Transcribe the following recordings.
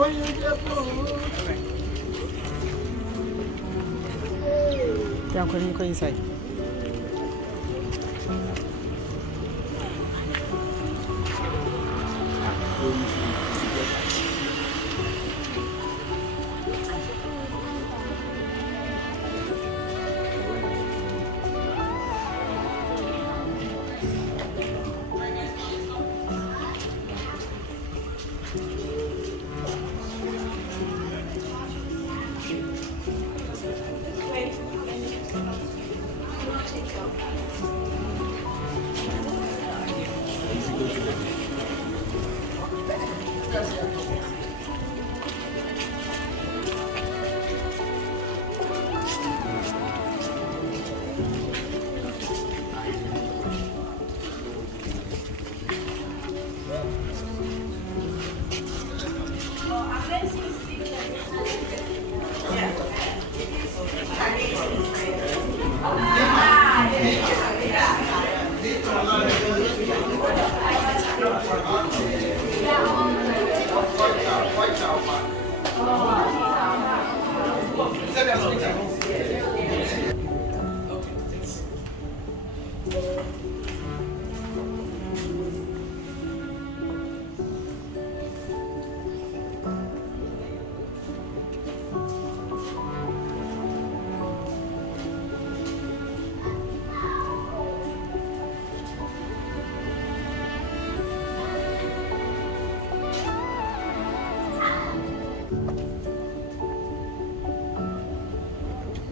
Yeah, I'm going inside.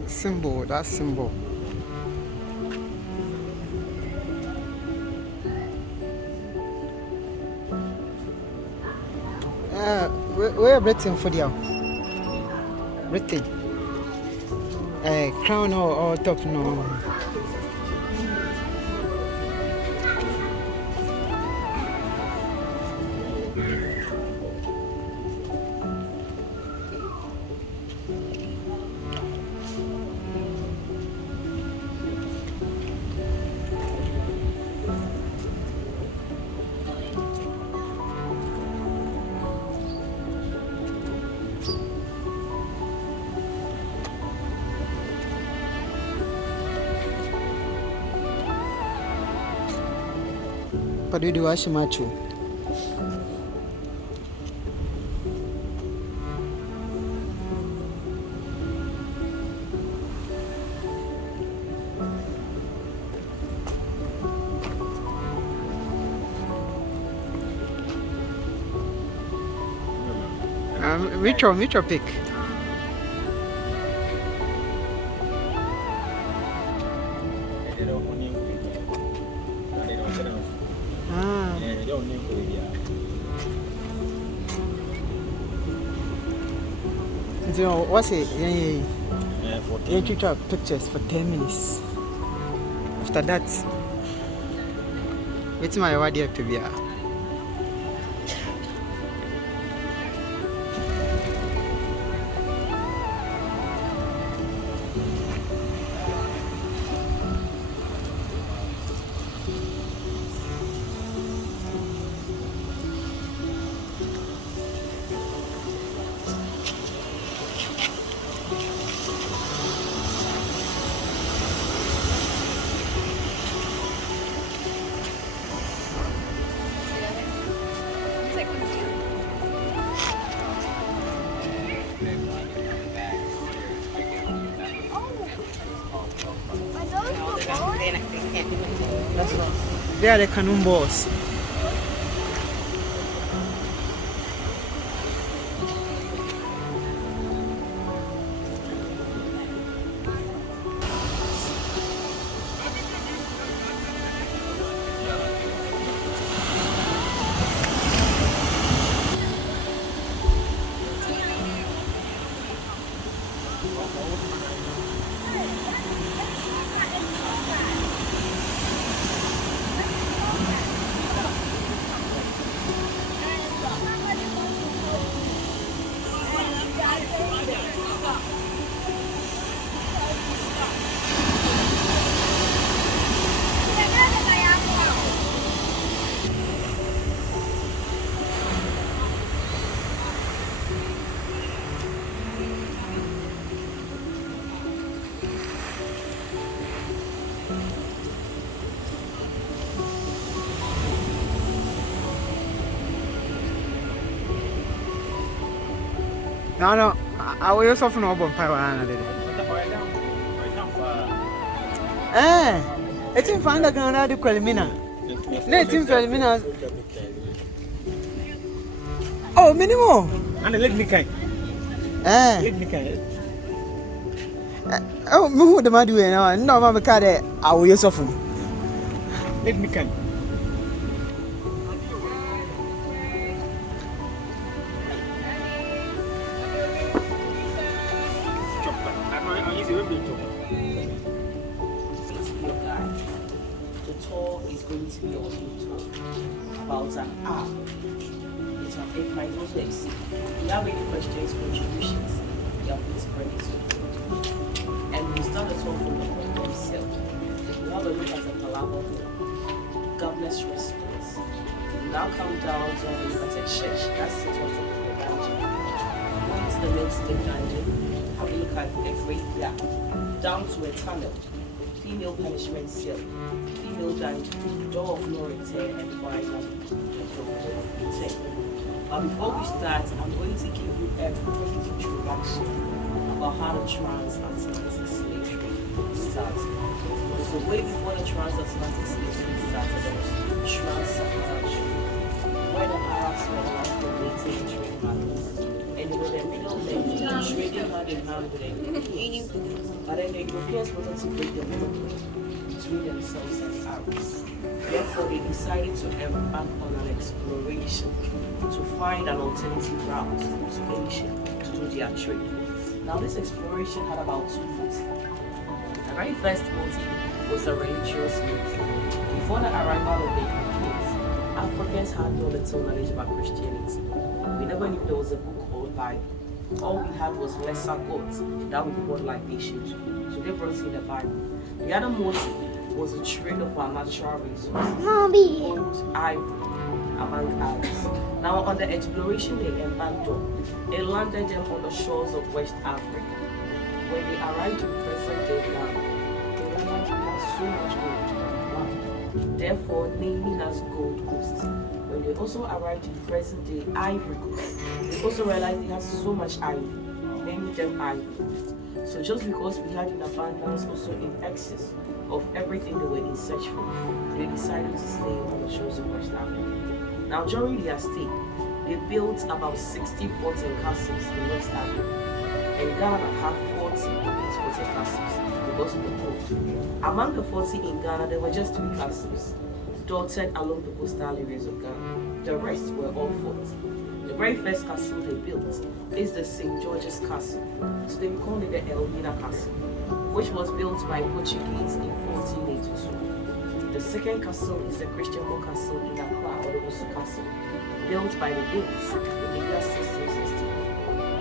Symbol, that symbol. We're Britain for the Britain. Crown or top no. But we do Ashimachu. Which one pick? What's it? You take pictures for 10 minutes. After that, it's my idea to be. They are the cannonballs. No, I will also from Auburn Power. It's in find a Granada Qualimina. Let him Qualimina. Oh, minimum. And let me kind. Let me kind. Oh, move the Madu and no, Mamma Cade. I will use often. Let me kind. Is going to be on tour about an hour. It might also exceed. If you have any questions, contributions, you have to bring it to the and we start the tour from the home itself. We have a look at the Palava Governor's Response. We now come down to a look at a church that's sit on top of the dungeon. Go into the next dungeon, have a look at a great gap, down to a tunnel. Female punishment cell, female dungeon, door of no return, and finally the door of return. Before we start, I'm going to give you a quick introduction about how the transatlantic slave trade started. So way before the transatlantic slave trade started, there was transatlantic, where the Arabs were like the waiting trade partners. And they were the middlemen trading hand in hand with the Europeans. But then the Europeans wanted to break the middlemen between themselves and the Arabs. Therefore, they decided to embark on an exploration to find an alternative route to Asia to do their trade. Now, this exploration had about 2 motives. The very first motive was a religious motive. Before the arrival of the Europeans, Africans had no little knowledge about Christianity. We never knew there was a book called Bible. All we had was lesser gods that we would like they should. So they brought in the Bible. The other motive was the trade of our natural resources, gold, ivory, among others. Now on the exploration they embarked on, it landed them on the shores of West Africa. When they arrived in present-day Ghana, they realized we had so much gold. Therefore naming as Gold Coast. When they also arrived in present-day Ivory Coast, they also realized they had so much ivory, naming them Ivory Coast. So just because we had in abundance, also in excess of everything they were in search for, they decided to stay on the shores of West Africa. Now during their stay, they built about 60 forts and castles in West Africa, and Ghana had 40 of these forts and castles because of the coast. Among the 40 in Ghana, there were just 3 castles dotted along the coastal areas of Ghana. The rest were all forts. The very first castle they built is the St. George's Castle, so they call it the Elmina Castle, which was built by Portuguese in 1482. The second castle is the Christian Castle in Accra, or the Osu Castle, built by the Danes in the year 1660.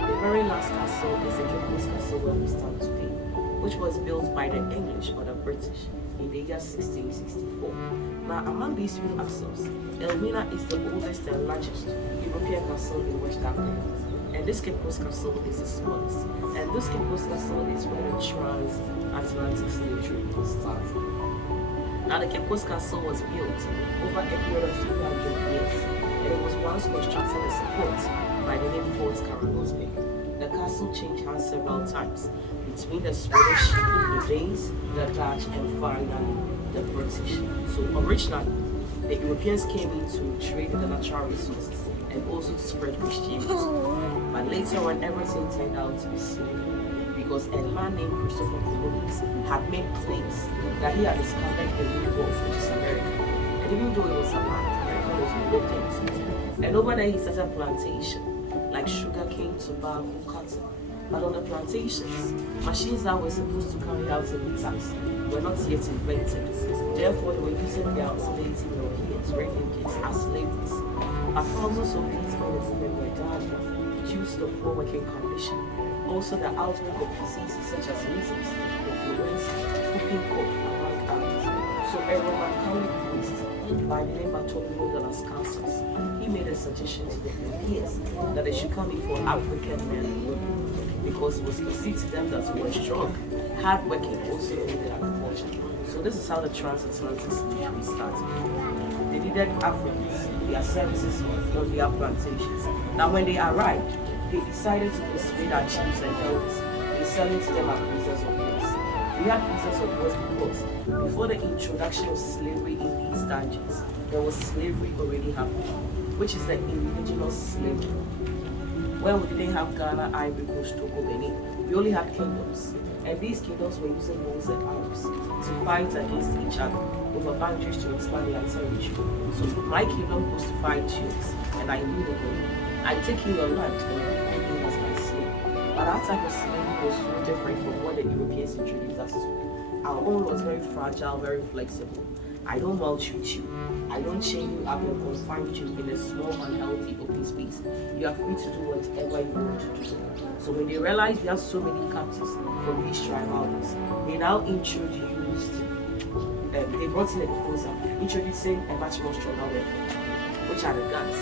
The very last castle is the Cape Coast Castle where we stand today, which was built by the English or the British in the year 1664. Now, among these 3 castles, Elmina is the oldest and largest European castle in West Africa, and this Cape Coast Castle is the smallest. And this Cape Coast Castle is where the transatlantic slave trade started. Now, the Cape Coast Castle was built over a period of 300 years, and it was once constructed as a fort by the name Fort Carolosbeck. The castle changed hands several times between the Swedish, the Danes, the Dutch, and finally the British. So originally, the Europeans came in to trade the natural resources and also to spread Christianity. But later on, everything turned out to be slavery, because a man named Christopher Columbus had made claims that he had discovered the New World, which is America. And even though it was a man, America was no things. And over there, he started a plantation, like sugarcane, tobacco, cotton. But on the plantations, machines that were supposed to carry out the tasks were not yet invented. Therefore, they were using their own native Europeans, red Indians, as slaves. But thousands of these men and women were dying due to the poor working condition. Also, the outbreak of diseases such as measles, influenza, whooping cough, among others. So, a Roman Catholic priest by the name Bartolomeo de las Casas, he made a suggestion to the Europeans that they should come in for African men and women, because it was perceived to them that they were strong, hard-working, also needed agriculture. So this is how the transatlantic slave trade started. They needed Africans, their services on their plantations. Now when they arrived, they decided to persuade our chiefs and elders. They sell it to them as prisoners of war. We had prisoners of war because before the introduction of slavery in these dungeons, there was slavery already happening, which is the indigenous slavery. When we didn't have Ghana, Ivory Coast, Togo, Benin, we only had kingdoms. And these kingdoms were using bows and arrows to fight against each other over boundaries to expand their territory. So if my kingdom goes to fight yours, and I knew the way, I take in your land and I put you as my slave. But that type of slavery was so different from what the Europeans introduced us to. Our own was very fragile, very flexible. I don't maltreat you. I don't chain you up and confine you in a small, unhealthy, open space. You are free to do whatever you want to do. So when they realized we have so many captives from these tribals, they now introduced, they brought in a proposal, introducing a much more stronger weapon, which are the guns.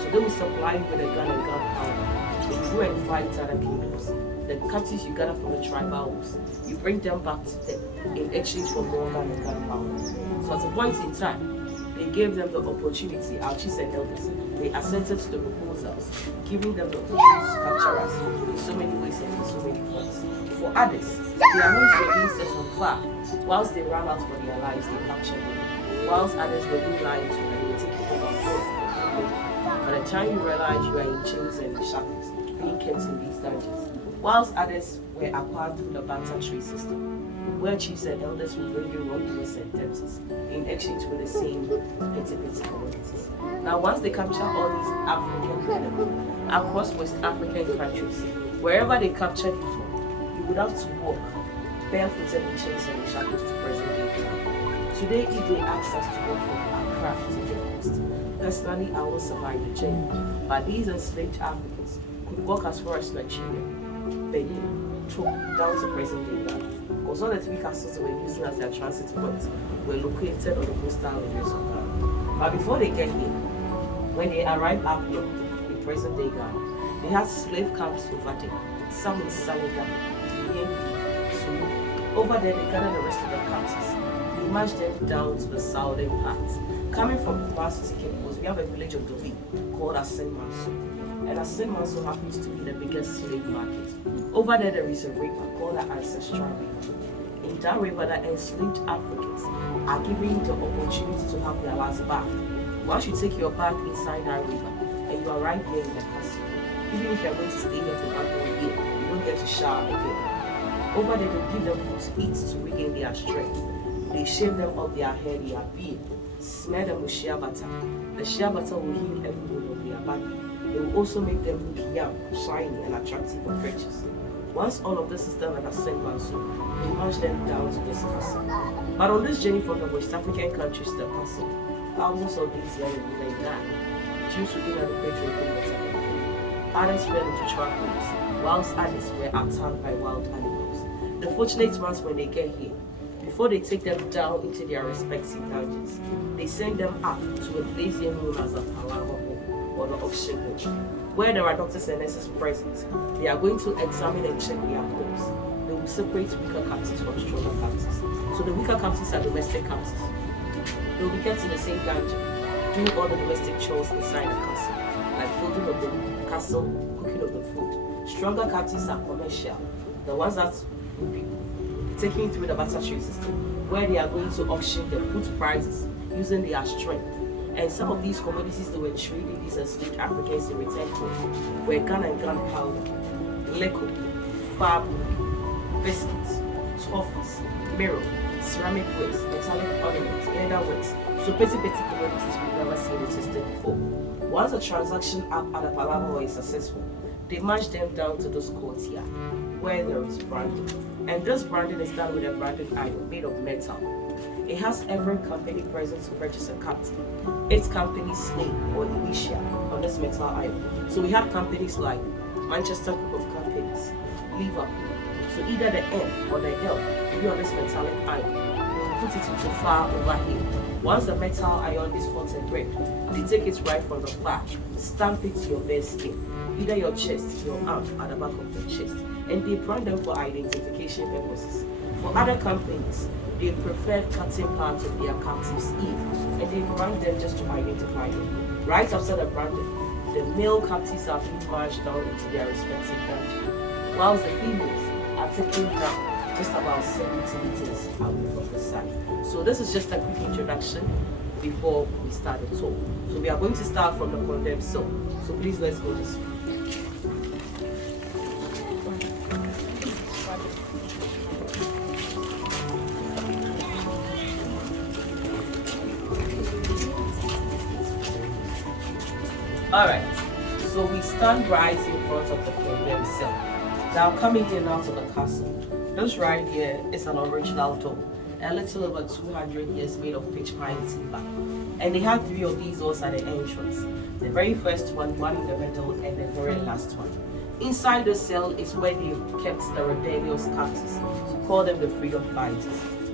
So they will supply you with a gun and gunpowder. So you go and fight other kingdoms. The captives you gather from the tribals, you bring them back to them in exchange for more gun and gunpowder. So at a point in time, they gave them the opportunity, our chiefs and elders, they assented to the proposals, giving them the opportunity to capture us in so many ways and in so many forms. For others, their homes were being set on fire. Whilst they ran out for their lives, they captured them. Whilst others were being lied to and they were taking them on board. By the time you realize you are in chains and in shackles, being kept in these dungeons. Whilst others were acquired through the barter trade system, where chiefs and elders would bring you wrongdoers and debtors in exchange for the same petty commodities. Now, once they capture all these African men across West African countries, wherever they captured you from, you would have to walk barefooted in chains and in shackles to present day Ghana. Today, if they ask us to walk from Accra to the coast, personally, I will survive the journey. But these enslaved Africans could walk as far as Nigeria, Benin, down to present day Ghana. Because all the three castles they were using as their transit points were located on the coastal areas of Ghana. But before they get here, when they arrive up here in present day Ghana, they had slave camps over there, some in Senegal, over there they gathered the rest of the captives. They marched them down to the southern parts. Coming from Kumasi to Cape Coast, we have a village of Dovi called Asin Manso. And Asin Manso happens to be the biggest slave market. Over there is a river called the Ancestral River. In that river, the enslaved Africans are given the opportunity to have their last bath. Once you take your bath inside that river and you arrive here in the castle, even if you're going to stay here for about 1 year, you don't get to shower again. Over there, they give them food to eat to regain their strength. They shave them of their hair, their beard, smear them with shea butter. The shea butter will heal every wound of their body. They will also make them look young, shiny, and attractive for purchase. Once all of this is done at a Saint Manso, they march them down to this castle. But on this journey from the West African countries to the castle, thousands of these young women died due to inadequate drinking water. Others fell into trap, whilst others were attacked by wild animals. The fortunate ones, when they get here, before they take them down into their respective dungeons, they send them up to a place here known as the Palama or the auction hall, where there are doctors and nurses present. They are going to examine and check their pulse. They will separate weaker captives from stronger captives. So the weaker captives are domestic captives. They will be kept in the same dungeon, doing all the domestic chores inside the castle, like building of the castle, cooking of the food. Stronger captives are commercial, the ones that will be taken through the barter trade system, where they are going to auction the put prices using their strength. And some of these commodities they were trading these enslaved Africans in return for were gun and gunpowder, liquor, fabric, biscuits, toffees, mirror, ceramic wares, metallic ornaments, leather wares. So petty commodities we've never seen existed before. Once the transaction up at the Palama is successful, they march them down to this courtyard where there is branding. And this branding is done with a branded iron made of metal. It has every company present to purchase a captive, its company's name or initial on this metal iron. So we have companies like Manchester Group of Companies, Liverpool. So either the M or the L will be on this metallic iron. They will put it into fire over here. Once the metal iron is hot and red, they take it right from the fire, stamp it to your bare skin, either your chest, your arm, at the back of the chest, and they brand them for identification purposes. For other companies, they prefer cutting parts of their captives' ear, and they brand them just to identify them. Right after the branding, the the male captives are being marched down into their respective dungeons, whilst the females are taken down just about 70 meters away from the side. So this is just a quick introduction before we start the tour. So we are going to start from the condemned cell. So please let's go this way. Alright, so we stand right in front of the condemned cell. Now coming in and out of the castle, this right here is an original door, a little over 200 years, made of pitch pine timber. And they had 3 of these doors at the entrance. The very first one in the middle, and the very last one. Inside the cell is where they kept the rebellious captives. We call them the freedom fighters.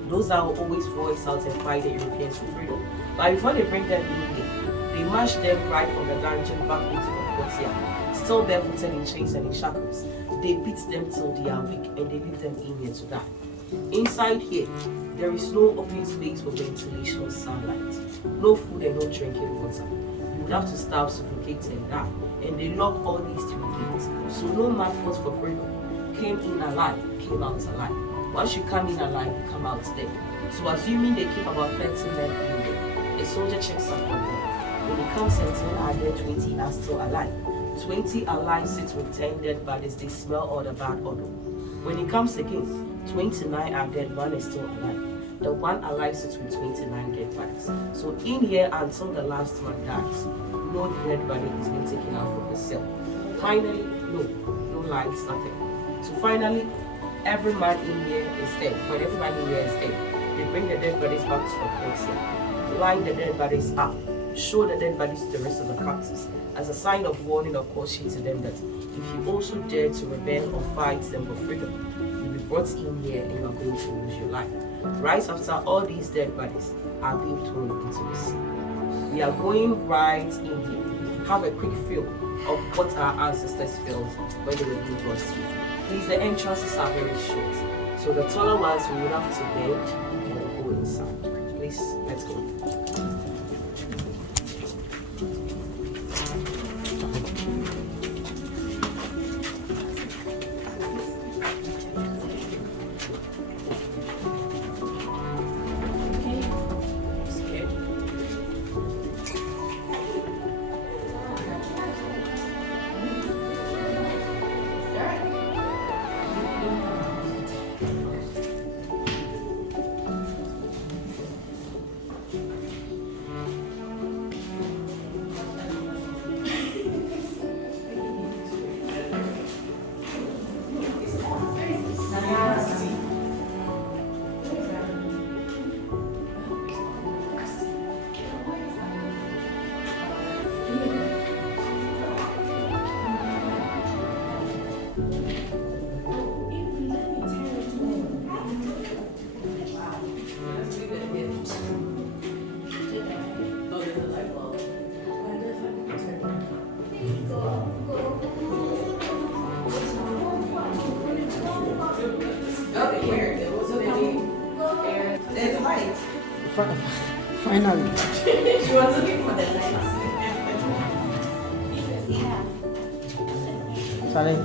Those that will always voice out and fight the Europeans for freedom. But before they bring them in here, they march them right from the dungeon back into the courtyard, still barefooted in chains and in shackles. They beat them till they are weak and they leave them in here to die. Inside here, there is no open space for ventilation or sunlight, no food and no drinking water. You would have to starve, suffocate and die. And they lock all these 3 gates, so no man fought for freedom. Came in alive, came out alive. Once you come in alive, you come out dead. So assuming they keep about 30 men in there, a soldier checks up on them. When he comes and 10 are dead, 20 are still alive. 20 alive sit with 10 dead bodies, they smell all the bad odor. When he comes again, 29 are dead, 1 is still alive. The 1 alive sits with 29 dead bodies. So in here until the last one dies, no dead body is being taken out from the cell. Finally, no lights, nothing. So finally, every man in here is dead. When every man in here is dead, they bring the dead bodies back to the courtyard, line the dead bodies up, show the dead bodies to the rest of the captives as a sign of warning or caution to them that if you also dare to rebel or fight them for freedom, you'll be brought in here and you're going to lose your life. Right after all these dead bodies are being thrown into the sea. We are going right in here. Have a quick feel of what our ancestors felt when they were being brought here. Please, the entrances are very short. So the taller ones we would have to bend and go inside. Please, let's go. Finally. She was looking for the lights. Charlie,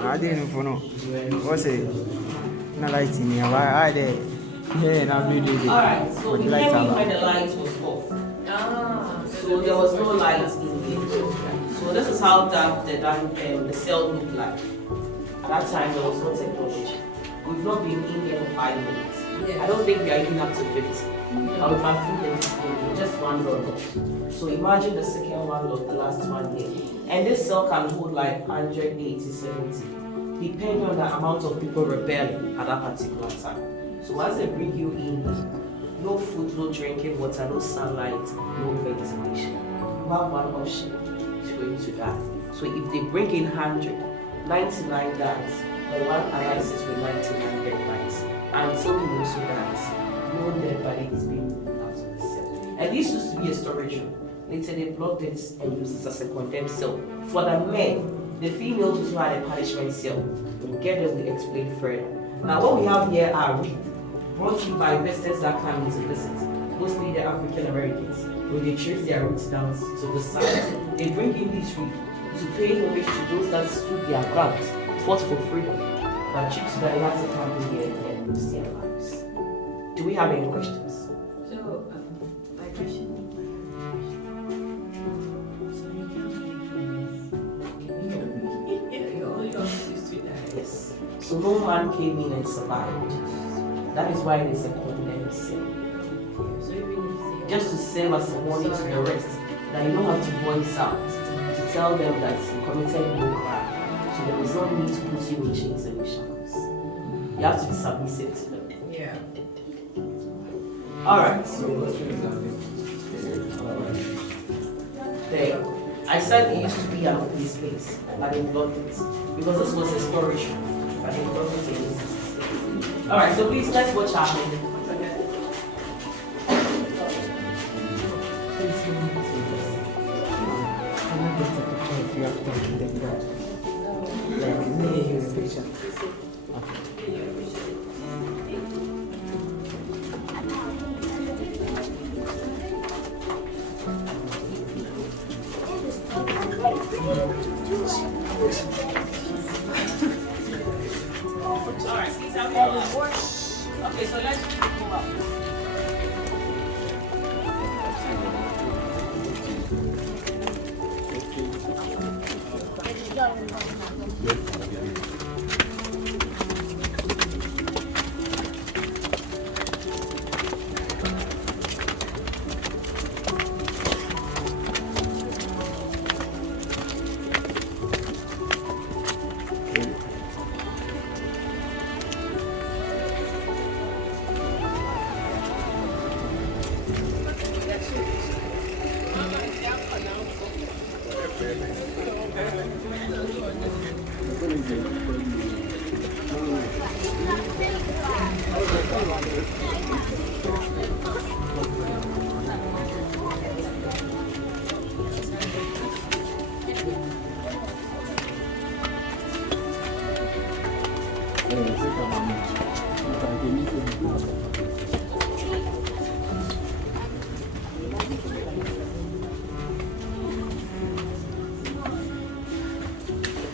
I didn't know. What's it? No light in here. Why are they? Yeah, now we did it. Alright, so we came in when the lights was off. So there was no lights in here. So this is how dark the cell looked like. At that time, there was no technology. We've not been in here for 5 minutes. I don't think we are even up to 50. Or if I feel in just one load. So imagine the second one load, the last one here. And this cell can hold like 180, 70, depending on the amount of people rebelling at that particular time. So once they bring you in, no food, no drinking water, no sunlight, no ventilation. You have one option, it's for you to die. So if they bring in 100, 99 dies, the one alive sits with 99 dead bodies. Until he also dies, no dead body is being moved out of the cell. And this used to be a storage room. Later they blocked it and used it as a condemned cell. For the men, the females also had a punishment cell. We'll get them, we explain further. Now what we have here are we brought to you by visitors that come to visit, mostly the African Americans, when they trace their roots down to the south. They bring in history to pay homage to those that stood their ground, fought for freedom, and achieved to the last family here and lose their lives. Do we have any questions? So, my question. Yes. So no man came in and survived. That is why it is a condemned sin. Just to serve as a warning to the rest, that you don't have to voice out to tell them that you committed no crime. So there is no need to put you in chains and shackles. You have to be submissive to them. Yeah. Alright. There. I said it used to be an open space, but they blocked it. Because this was exploration, but they blocked it. Alright, so please let's watch our movie. If you have to take that. Like, me, you picture. Alright, please have your okay, so let's go up.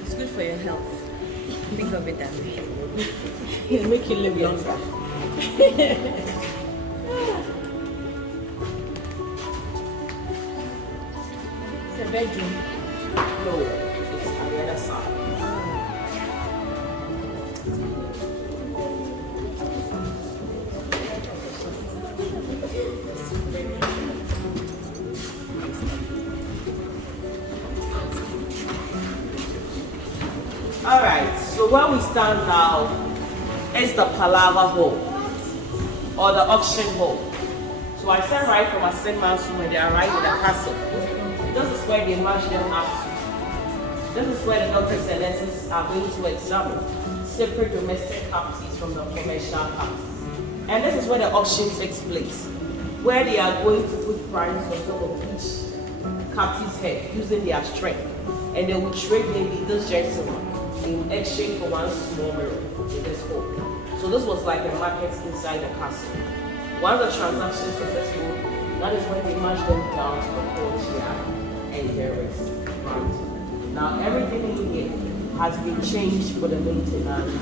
It's good for your health. Think of it that way. It'll make you live longer. It's a bedroom. No, it's on the other side. Alright, so where we stand now is the Palava Hall or the auction hall. So I stand right from a St. Mansour when they arrive in the castle. This is where they march them up to. This is where the doctors and nurses are going to examine separate domestic captives from the commercial captives. And this is where the auction takes place, where they are going to put prices on top of each captive's head using their strength. And they will trade maybe this gentleman in exchange for one small mirror in this hall. So this was like a market inside the castle. Once the transaction is successful, that is when they march them down to the courtyard and there is right. Now everything in here has been changed for the maintenance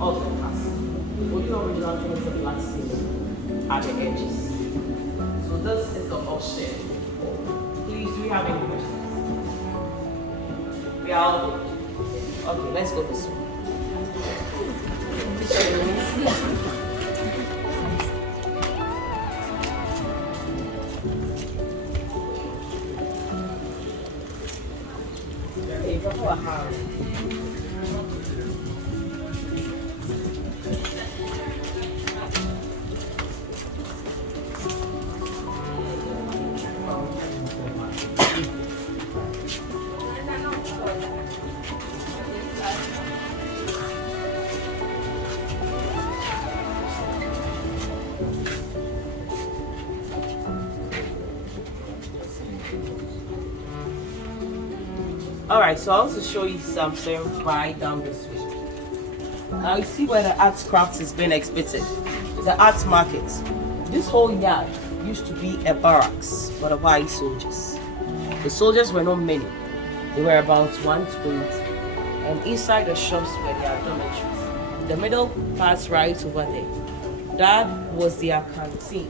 of the castle. The only original thing is the black ceiling at the edges. So this is the auction. Please, do we have any questions? We are all good. Okay, let's go this way. Alright, so I want to show you something right down this way. Now you see where the arts craft is being exhibited. The arts market. This whole yard used to be a barracks for the white soldiers. The soldiers were not many. They were about 120. And inside the shops were their dormitories. The middle part right over there, that was their canteen,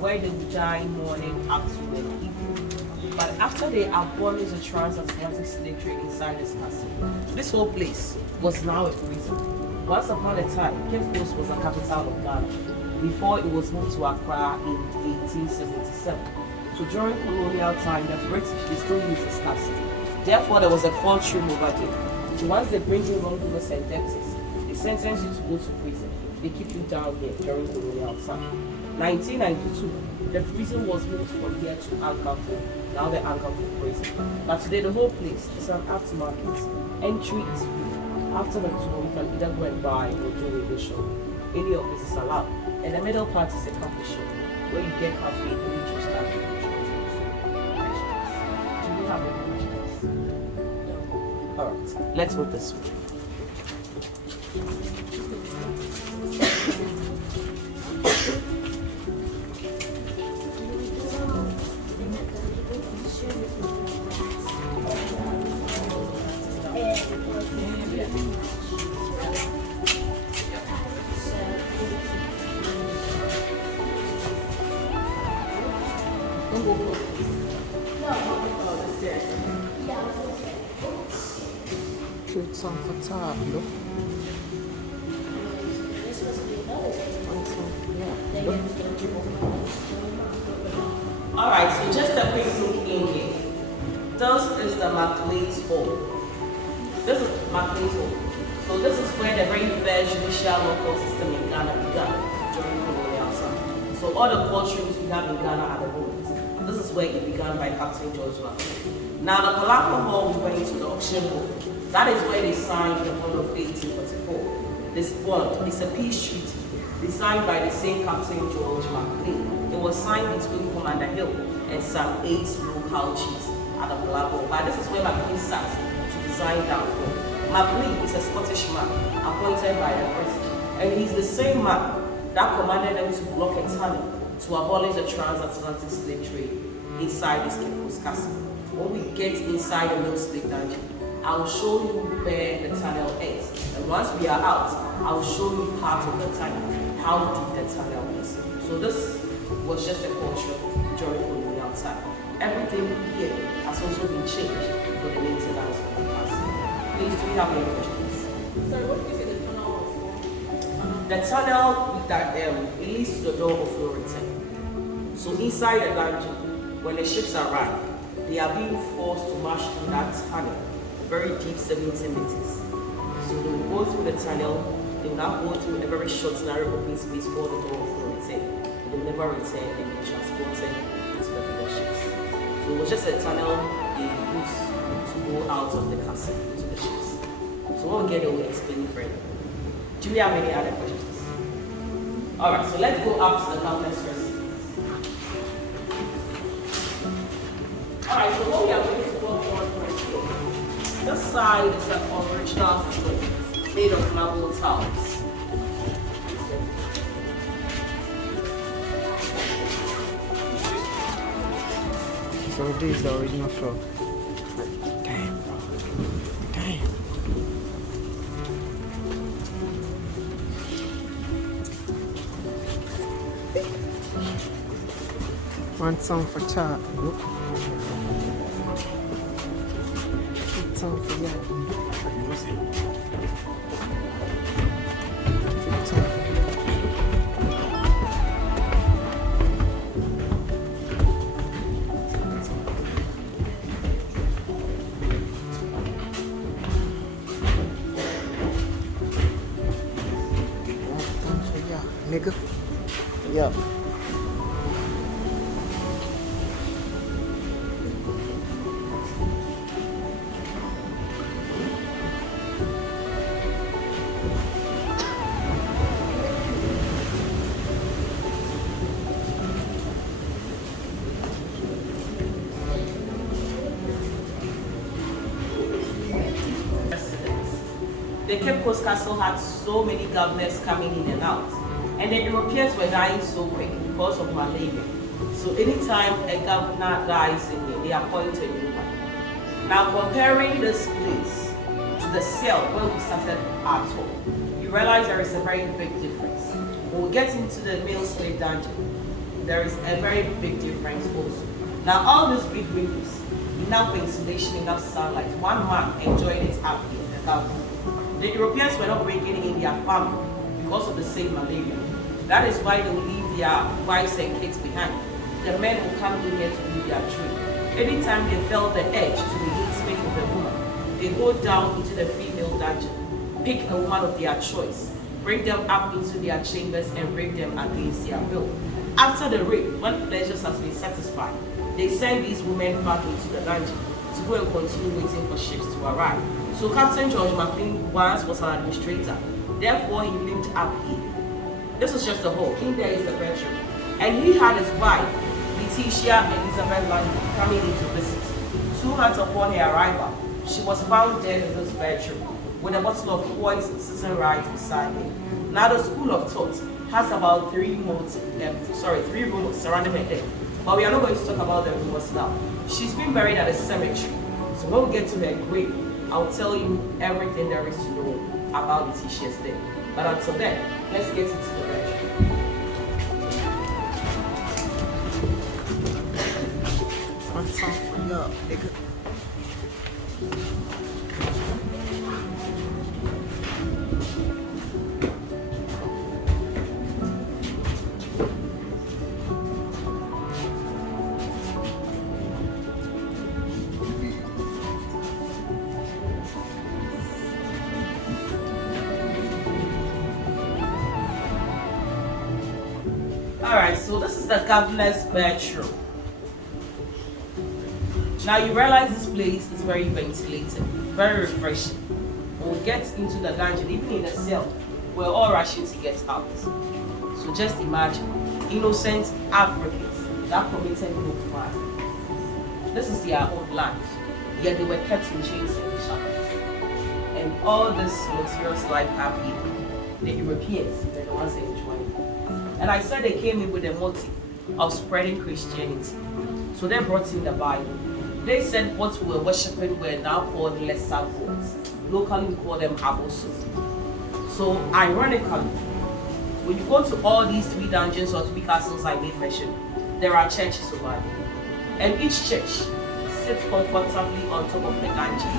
where they would dine morning, afternoon, and evening. But after they abolished the transatlantic slave trade inside this castle, this whole place was now a prison. Once upon a time, Cape Coast was the capital of Ghana before it was moved to Accra in 1877. So during colonial time, the British, they still used this castle. Therefore, there was a courtroom over there. So once they bring in wrongdoers and debtors, they sentence you to go to prison. They keep you down here during colonial time. 1992, the prison was moved from here to Ankafu, now the Ankafu prison. But today, the whole place is an art market. Entry is free. After the tour, you can either go and buy or join the show. Any of this is allowed. And the middle part is a coffee shop, where you get coffee and you just start to do we have any questions? Alright, let's move this way. Fruits on for top, look. Alright, so just a quick look in here. This is the Maclean's Hall. This is Maclean's Hall. So this is where the very first judicial local system in Ghana began during colonial time. So all the courtrooms we have in Ghana at the moment, this is where it began by Captain George Maclean. Now the Palapa Hall, we went to the auction hall. That is where they signed the bond of 1844. This bond is a peace treaty designed by the same Captain George Maclean. It was signed between Commander Hill and some 8 local chiefs at the Palapa. But this is where Maclean sat to design that bond. Maclean is a Scottish man appointed by the British, and he's the same man that commanded them to block a tunnel to abolish the transatlantic slave trade inside this Cape Coast castle. When we get inside the middle slave dungeon, I'll show you where the tunnel is. And once we are out, I'll show you part of the tunnel, how deep the tunnel is. So this was just a culture during colonial time. Everything here has also been changed for the maintenance of the castle. Please, do we have any questions? Sorry, what did you say the tunnel was? The tunnel that leads to the door of Florentine. So inside the dungeon, when the ships arrive, they are being forced to march through that tunnel, very deep 70 meters. So they will go through the tunnel, they will now go through a very short narrow open space called the door of Florentine. They will never return and be transported to the bigger ships. So it was just a tunnel they used to go out of the castle to the ships. So when we get there, we'll explain further. Do we have any other questions? Alright, so let's go up to the government's residence. Alright, so what we are going to work on first here. This side is an original floor made of marble tiles. So this is the original floor. Damn. Damn. One song for Chad. One song for Yad. Nigga. Yeah. The Cape Coast Castle had so many governors coming in and out. And the Europeans were dying so quick because of malaria. So anytime a governor dies in here, they appoint a new Now comparing this place to the cell where we started our tour, you realize there is a very big difference. When we get into the male slave dungeon, there is a very big difference also. Now all these big windows, enough ventilation, enough sunlight, one man enjoying it up here in the garden. The Europeans were not bringing in their family because of the same malaria. That is why they will leave their wives and kids behind. The men will come in here to do their trade. Anytime they felt the urge to begin speaking with a woman, they go down into the female dungeon, pick a woman of their choice, bring them up into their chambers and rape them against their will. After the rape, when pleasures has been satisfied, they send these women back into the dungeon to go and continue waiting for ships to arrive. So Captain George McLean once was an administrator, therefore he lived up here. This is just a hall. In there is the bedroom. And he had his wife, Letitia Elizabeth Landry, coming in to visit. 2 months upon her arrival, she was found dead in this bedroom with a bottle of poison sitting right beside her. Now the school of thought has about 3 rooms surrounding her death. But we are not going to talk about the rumors now. She's been buried at a cemetery. So when we get to her grave, I'll tell you everything there is to know about Letitia's death. But until then, let's get into the bedroom. One song for y'all, nigga. Alright, so this is the governor's bedroom. Now you realize this place is very ventilated, very refreshing. When we get into the dungeon, even in the cell, we're all rushing to get out. So just imagine, innocent Africans that committed no crime. This is their own land, yet they were kept in chains and shackles. And all this luxurious life up here, the Europeans, they're the ones enjoying it. And I said they came in with the motive of spreading Christianity. So they brought in the Bible. They said what we were worshipping were now called lesser gods. Locally we call them abosu. So ironically, when you go to all these 3 dungeons or 3 castles I made mention, there are churches over there. And each church sits comfortably on top of the dungeon.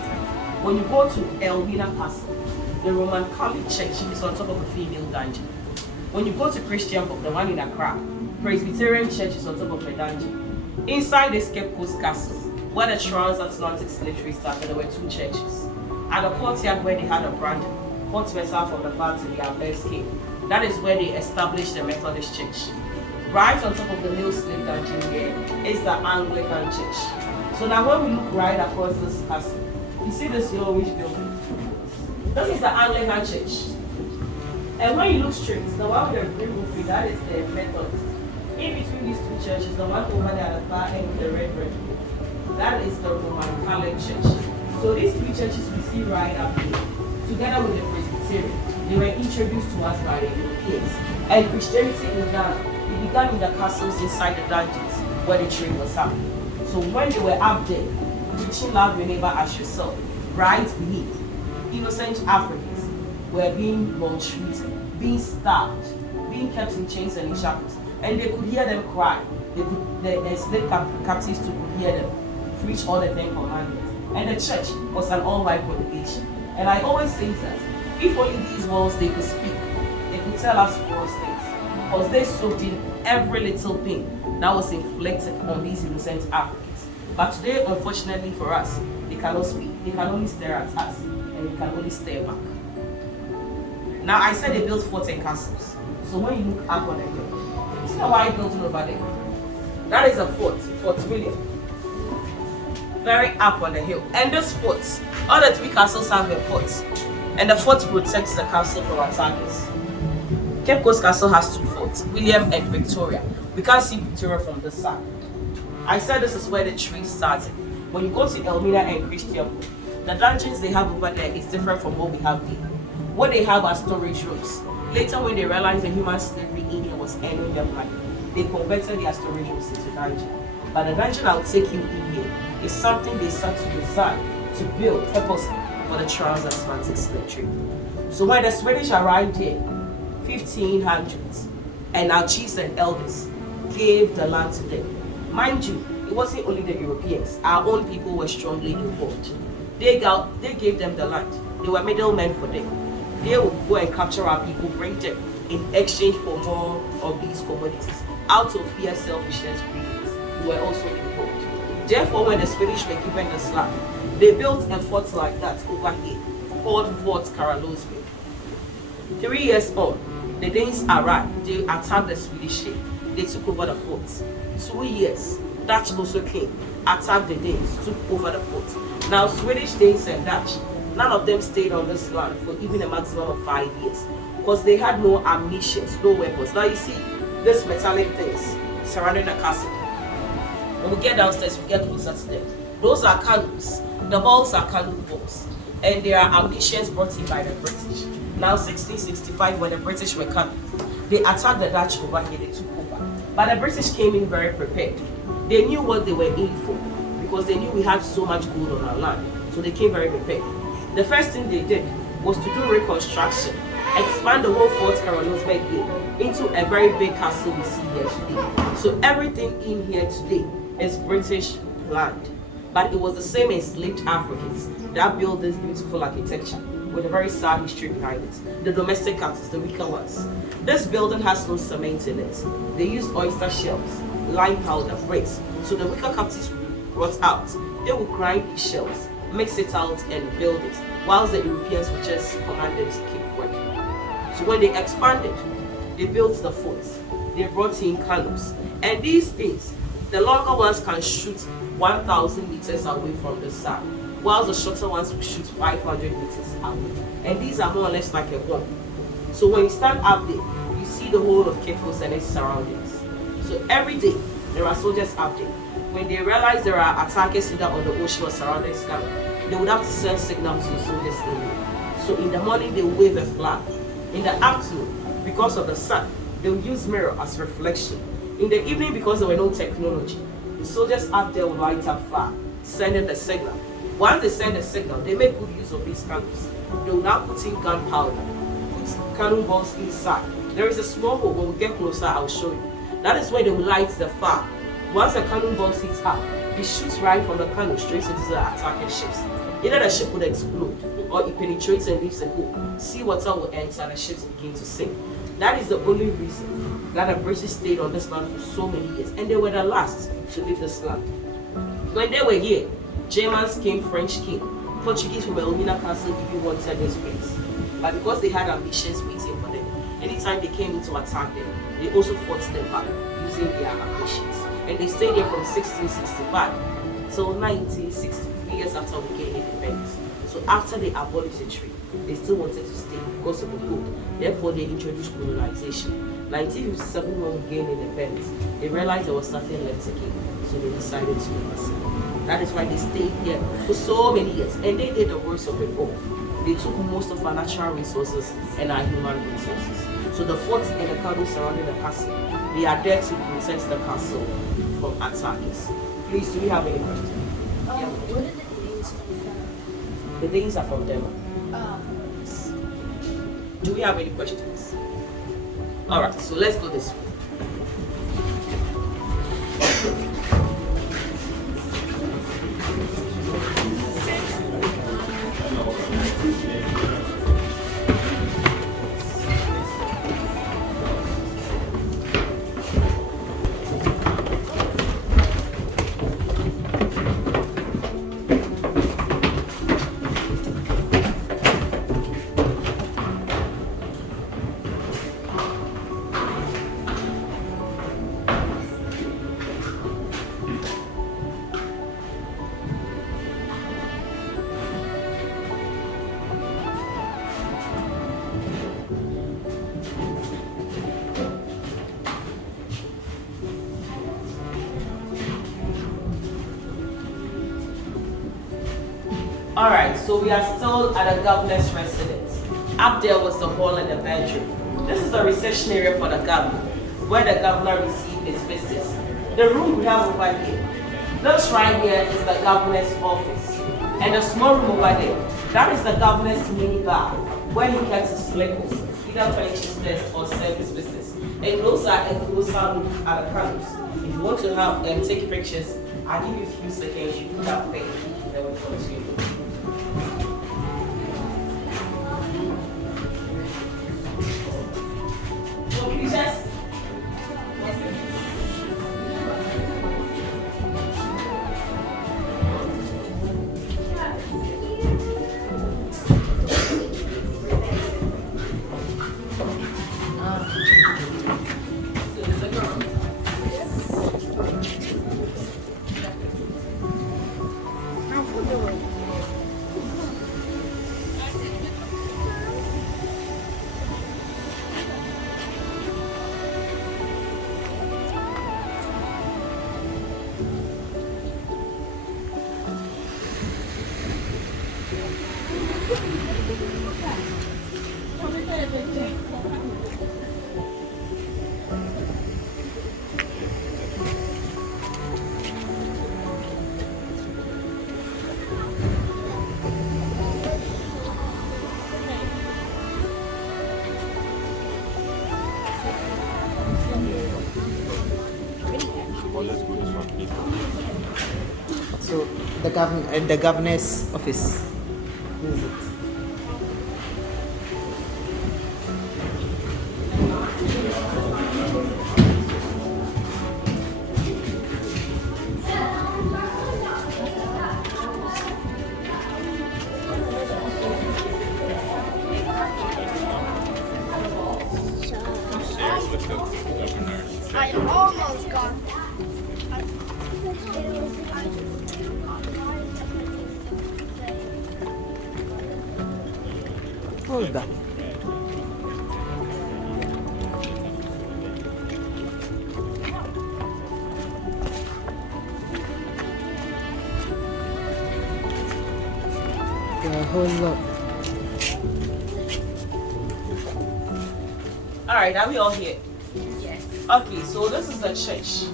When you go to Elmina Castle, the Roman Catholic Church is on top of a female dungeon. When you go to Christian Book, the one in Accra, Presbyterian Church is on top of a dungeon. Inside the Cape Coast Castle, where the transatlantic slave trade started, there were 2 churches. At the courtyard where they had a brand, Port Vesa from the far to the Affairs came. That is where they established the Methodist Church. Right on top of the male slave dungeon here is the Anglican Church. So now when we look right across this castle, you see this yellowish building? This is the Anglican Church. And when you look straight, the one with the green roof, that is the Methodist. In between these 2 churches, the one over there at the far end with the red roof, that is the Roman Catholic Church. So these 3 churches we see right up here, together with the Presbyterian, they were introduced to us by the Europeans. And Christianity in Ghana, it began in the castles inside the dungeons where the trade was happening. So when they were up there, preaching love your neighbor as yourself, right beneath, innocent Africans were being maltreated, being starved, being kept in chains and in shackles. And they could hear them cry. The enslaved captives could hear them preach all the 10 commandments. And the church was an all-white congregation. And I always say that if only these walls they could speak, they could tell us those things. Because they soaked in every little pain that was inflicted on these innocent Africans. But today, unfortunately for us, they cannot speak. They can only stare at us, and they can only stare back. Now, I said they built forts and castles. So when you look up on the hill, you see the white building over there? That is a fort, Fort William. Very up on the hill. And this fort, all the 3 castles have a fort. And the fort protects the castle from attackers. Cape Coast Castle has 2 forts, William and Victoria. We can't see Victoria from this side. I said this is where the trade started. When you go to Elmina and Christian, the dungeons they have over there is different from what we have here. What they have are storage rooms. Later when they realized the human slavery in here was ending their money, they converted their storage rooms into dungeons. But the dungeon I'll take you in here is something they start to design to build purposely for the transatlantic slave trade. So when the Swedish arrived here, 1500s, and our chiefs and elders gave the land to them. Mind you, it wasn't only the Europeans. Our own people were strongly involved. They gave them the land. They were middlemen for them. They would go and capture our people, bring them in exchange for more of these commodities. Out of fear, selfishness, greediness, we were also involved. Therefore, when the Swedish were given this land, they built a fort like that over here, called Fort Karolsvik. 3 years on, the Danes arrived. They attacked the Swedish ship. They took over the fort. 2 years, Dutch also came, attacked the Danes, took over the fort. Now, Swedish, Danes, and Dutch, none of them stayed on this land for even a maximum of 5 years because they had no ammunition, no weapons. Now, you see these metallic things surrounding the castle. When we get downstairs, we get closer to them. Those are cannons. The balls are cannon balls. And they are ammunitions brought in by the British. Now, 1665, when the British were coming, they attacked the Dutch over here, they took over. But the British came in very prepared. They knew what they were in for because they knew we had so much gold on our land. So they came very prepared. The first thing they did was to do reconstruction, expand the whole Fort Karolsvik here into a very big castle we see here today. So everything in here today is British land. But it was the same enslaved Africans that built this beautiful architecture with a very sad history behind it. The domestic captives, the weaker ones. This building has no cement in it. They used oyster shells, lime powder, bricks. So the weaker captives will be brought out. They will grind these shells, mix it out and build it, whilst the Europeans would just command them to keep working. So when they expanded, they built the forts. They brought in cannons. And these things, the longer ones can shoot 1,000 meters away from the sun, while the shorter ones will shoot 500 meters away. And these are more or less like a bomb. So when you stand up there, you see the whole of Cape Coast and its surroundings. So every day, there are soldiers up there. When they realize there are attackers either on the ocean or surrounding sky, they would have to send signals to the soldiers in there. So in the morning, they will wave a flag. In the afternoon, because of the sun, they will use mirror as reflection. In the evening, because there were no technology, the soldiers up there will light up fire, sending the signal. Once they send the signal, they make good use of these cannons. They will now put in gunpowder, put cannonballs inside. There is a small hole. When we get closer, I'll show you. That is where they will light the fire. Once the cannonball hits up, it shoots right from the cannon straight into the attacking ships. Either the ship would explode, or it penetrates and leaves a hole. Seawater will enter and the ships begin to sink. That is the only reason that the British stayed on this land for so many years, and they were the last to leave this land. When they were here, Germans came, French came, Portuguese from Elmina Castle even wanted this place. But because they had ambitions waiting for them, anytime they came in to attack them, they also fought them back using their ambitions. And they stayed here from 1665 till 1963 years after we gained independence. So after they abolished the trade, they still wanted to stay because of the gold. Therefore, they introduced colonization. 1957, when we gained independence, they realized there was nothing left to gain, so they decided to leave us. That is why they stayed here for so many years, and they did the worst of it all. They took most of our natural resources and our human resources. So the forts and the cannons surrounding the castle, they are there to protect the castle from attackers. Please, do we have any questions? Where did the Danes come from? The Danes are from Denmark. Yes. Do we have any questions? Alright, so let's go this way. Alright, so we are still at the governor's residence. Up there was the hall and the bedroom. This is the reception area for the governor, where the governor received his visitors. The room we have over here, this right here is the governor's office. And the small room over there, that is the governor's minibar, where he kept his liquor, either furniture business or service business. And those are a closer look at the colors. If you want to have take pictures, I'll give you a few seconds, you put that pen, then we'll continue. So please just So the governor's office. Who is it? I almost got. Who's that? A whole lot. Alright, are we all here? Yes. Okay, so this is the church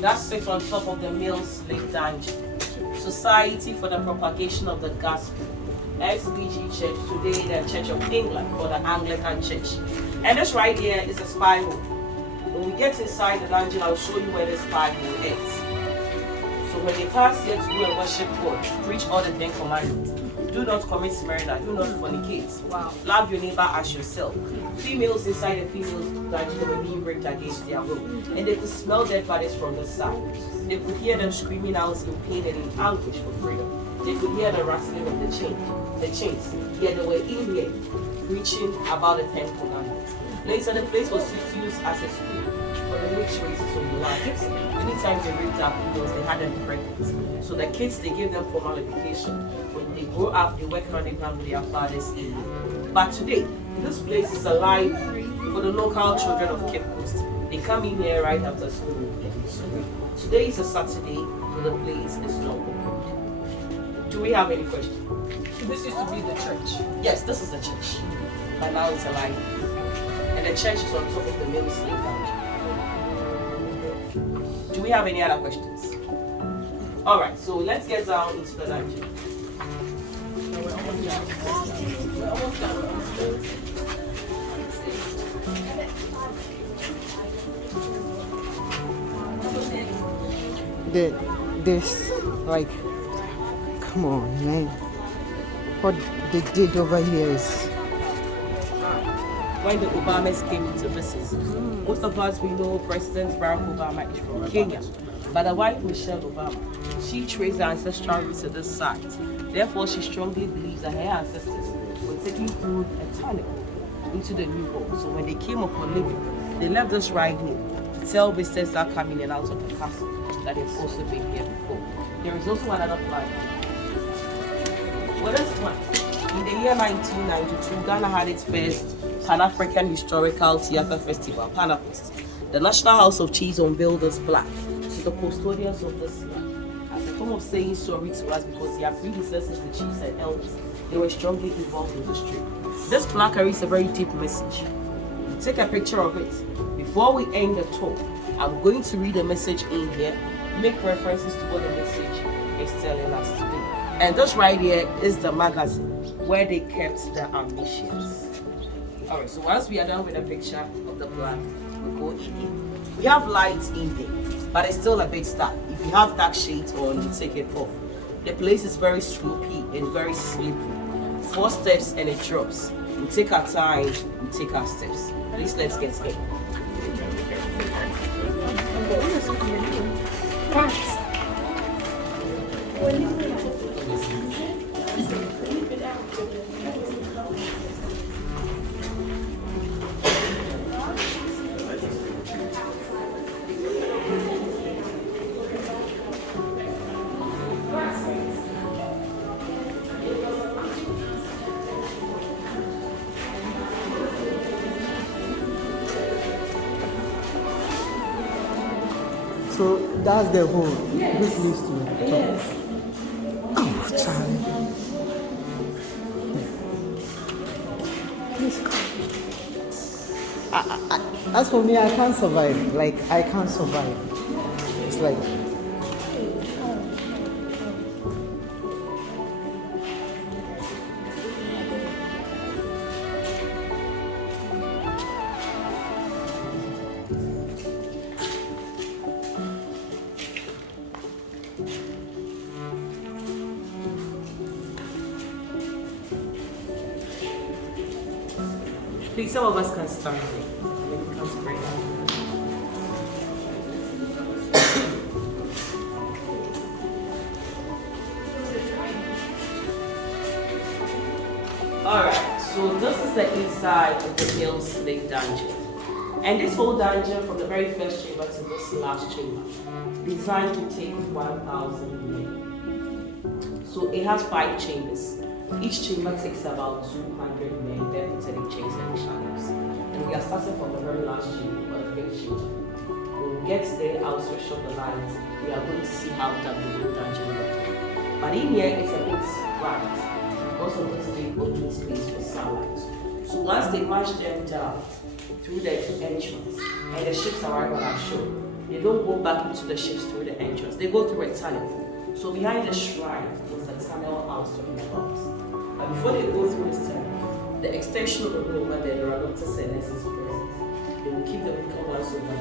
that sits on top of the Mills Lake Dungeon. Society for the Propagation of the Gospel. SBG Church, today the Church of England or the Anglican Church. And this right here is a spy hole. When we get inside the dungeon, I'll show you where this spy hole is. So when they pass here to do and worship God, preach all the 10 commandments. Do not commit murder, do not fornicate. Wow. Love your neighbor as yourself. Females inside the females dungeon were being raped against their will. And they could smell dead bodies from the side. They could hear them screaming out in pain and in anguish for freedom. They could hear the rustling of the chains. Yet they were in here preaching about the 10 commandments. Later, the place was used as a school for the mixed races of the land. Anytime they raped our females, they had them pregnant. So the kids, they gave them formal education. When they grow up, they work on the ground with their fathers in. But today, this place is alive for the local children of Cape Coast. They come in here right after school. Today is a Saturday, so the place is not open. Do we have any questions? This used to be the church. Yes, this is the church. But now it's alive. And the church is on top of the main slave dungeon. Do we have any other questions? Alright, so let's get down into the dungeon. We're almost done. This, like, come on, man. What they did over here is. When the Obamas came to visit, most of us, we know President Barack Obama is from Kenya. But the wife, Michelle Obama, she traced her ancestral roots to this site. Therefore, she strongly believes that her ancestors were taking food and tonic into the new world. So when they came upon living, they left this right here to tell visitors that coming in and out of the castle that they've also been here before. There is also another plan. Well, this one, in the year 1992, Ghana had its first Pan-African Historical Theatre Festival, PANAFest. The National House of Chiefs unveiled this plaque to the custodians of this land as a form of saying sorry to us because their predecessors, the chiefs and elders, they were strongly involved in the history. This plaque carries a very deep message. Take a picture of it. Before we end the talk, I'm going to read a message in here, make references to what the message is telling us to do. And this right here is the magazine where they kept the ammunitions. Alright, so once we are done with the picture of the plant, we go in here. We have lights in there, but it's still a bit dark. If you have dark shades on, you take it off. The place is very slopey and very slippery. 4 steps and it drops. We take our time, we take our steps. Please let's get in. So that's the hole which leads to the top. Yes. Oh, Charlie. As for me, I can't survive. Like, I can't survive. It's like... Please, some of us can stand there. Maybe we can spray. Alright, so this is the inside of the Mill Slave Dungeon. And this whole dungeon, from the very first chamber to this last chamber, designed to take 1,000 men. So it has 5 chambers. Each chamber takes about 200 men, barefooted in chains and shackles. And we are starting from the very last chamber, or the fifth chamber. When we get there, I'll switch off the lights. We are going to see how dark the whole dungeon looks. But in here, it's a bit bright. Because of this big open space for sunlight. So once they march them down through the entrance, and the ships arrive on our shore, they don't go back into the ships through the entrance. They go through a tunnel. So behind the shrine is the tunnel I was talking about. But before they go through this tunnel, the extension of the room where there are doctors and nurses present, they will keep the weaker ones over there.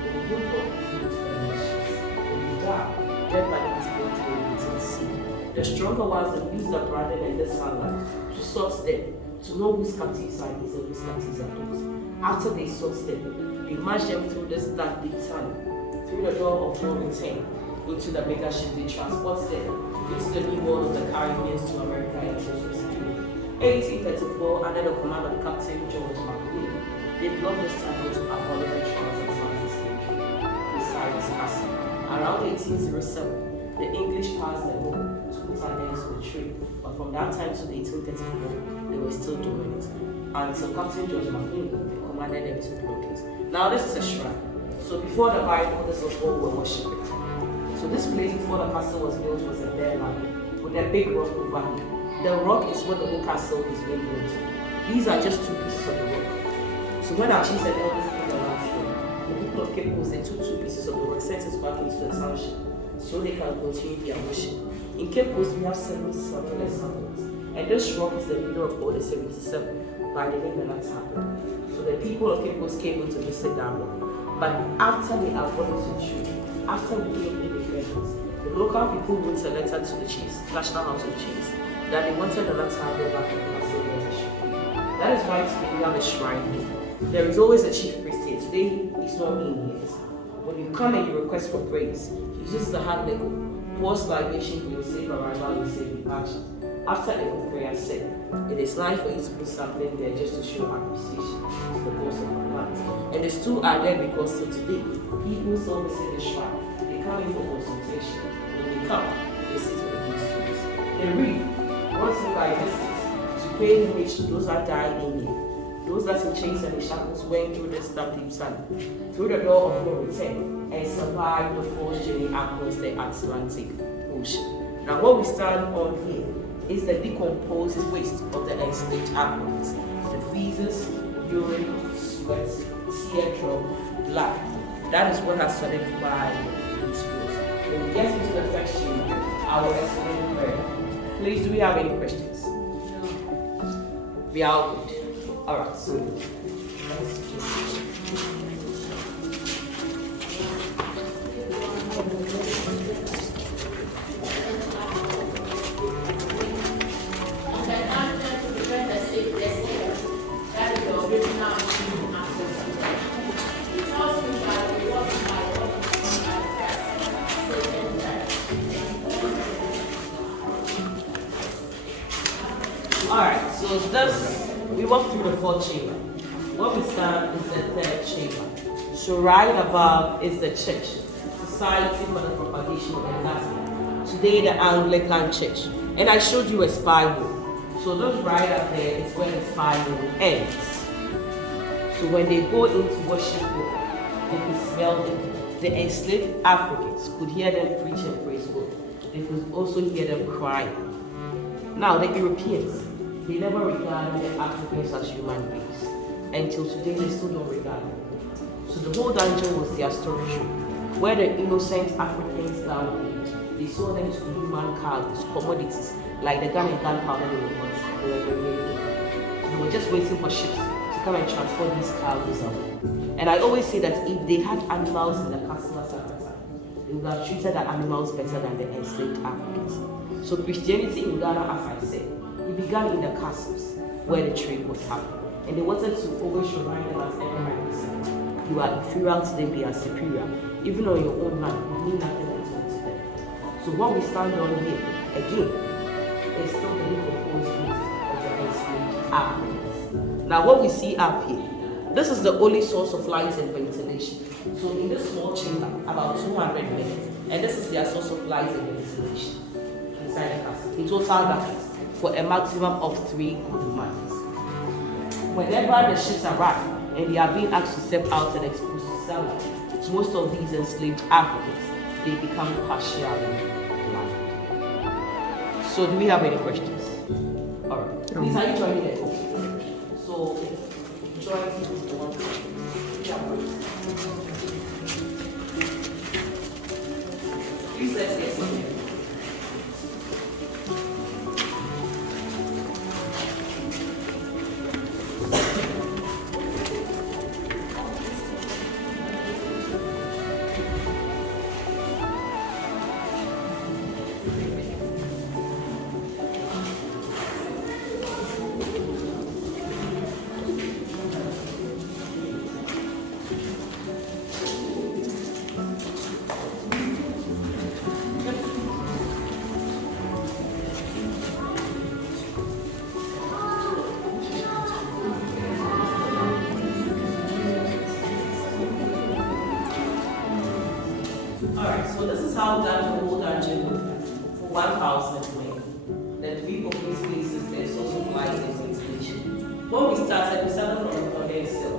They will go from into the nations. When you die, dead body is going to the sea. The stronger ones will use the branding and the sunlight to sort them, to know whose captives are these and whose captives are those. After they sort them, they march them through this dark big tunnel, through the door of no return, into the mega ship they transport them into the new world of the Caribbean to America and also 1834, under the command of Captain George McLean, they blocked this tunnel to abolish the transatlantic slavery beside this castle. Around 1807, the English passed the law to put an end to the trade, but from that time to 1834, they were still doing it. Until Captain George McLean commanded them to block it. Now this is a shrine. So before the Bible, this was what we were worshipping. So this place before the castle was built was a bare land with a big rock over it. The rock is what the whole castle is being built. These are just 2 pieces of the rock. So when our chiefs and elders came the last day, the people of Cape Coast, they took 2 pieces of the rock, sent it back into the township so they can continue their worship. In Cape Coast, we have 77 examples. And this rock is the leader of all the 77 by the name of Nataba. So the people of Cape Coast came in to visit that rock. But after they abolished the tree, after we gained independence, the local people wrote a letter to the chiefs, National House of Chiefs, that they wanted the Nataba back in the castle where it should be. That is why today we have a shrine here. There is always a chief priest here. Today he's not in here. When you come and you request for praise, he uses the hand label, pours libation for your safe arrival, your safe departure. After every prayer said, it is nice for you to put something there just to show appreciation to the boss of the plant. And the stool are there because till today, people still visit the shrine. They come in for consultation. When they come, they sit on these stools. They read, once in by visitors, to pay homage to those that died in here. Those that in chains and in shackles went through this dark deep tunnel, through the door of no return, and survived the forced journey across the Atlantic Ocean. Now what we stand on here is the decomposed waste of the enslaved Africans. The feces, urine, sweat, teardrop, blood. That is what has solidified these rules. When we get into the first chamber, I will explain further. Please, do we have any questions? No. We are all good. Alright, so let's just Alright, so this, we walk through the fourth chamber. What we start is the third chamber. So right above is the church, Society for the Propagation of the Gospel. Today the Anglican Church. And I showed you a spy hole. So those right up there is where the spy hole ends. So when they go into worship God, they could smell them. The enslaved Africans could hear them preach and praise God. They could also hear them crying. Now the Europeans, they never regarded the Africans as human beings. Until today, they still don't regard them. So the whole dungeon was their storage room, where the innocent Africans down there, they saw them to be human cargoes, commodities, like the gun and gunpowder they were once. They were just waiting for ships to come and transport these cargoes out. And I always say that if they had animals in the customers at the time, they would have treated the animals better than the enslaved Africans. So Christianity in Ghana, as I said, it began in the castles where the trade was happening. And they wanted to always remind them as everyone said, you are inferior to them, they are superior. Even on your own land, you mean nothing until to them. So what we stand on here, again, is still the decomposed roots of the enslaved Africans. Now what we see up here, this is the only source of light and ventilation. So in this small chamber, about 200 men, and this is their source of light and ventilation inside the castle. In total darkness for a maximum of 3 good months. Whenever the ships arrive and they are being asked to step out and expose to sunlight, most of these enslaved Africans, they become partially blind. So do we have any questions? Alright. Please, are you joining it? So join the one. Please let's get something. Alright, so this is how that whole dungeon looked for 1,000 men. The 3 open spaces, there's also light and ventilation. When we started from the conveyance cell.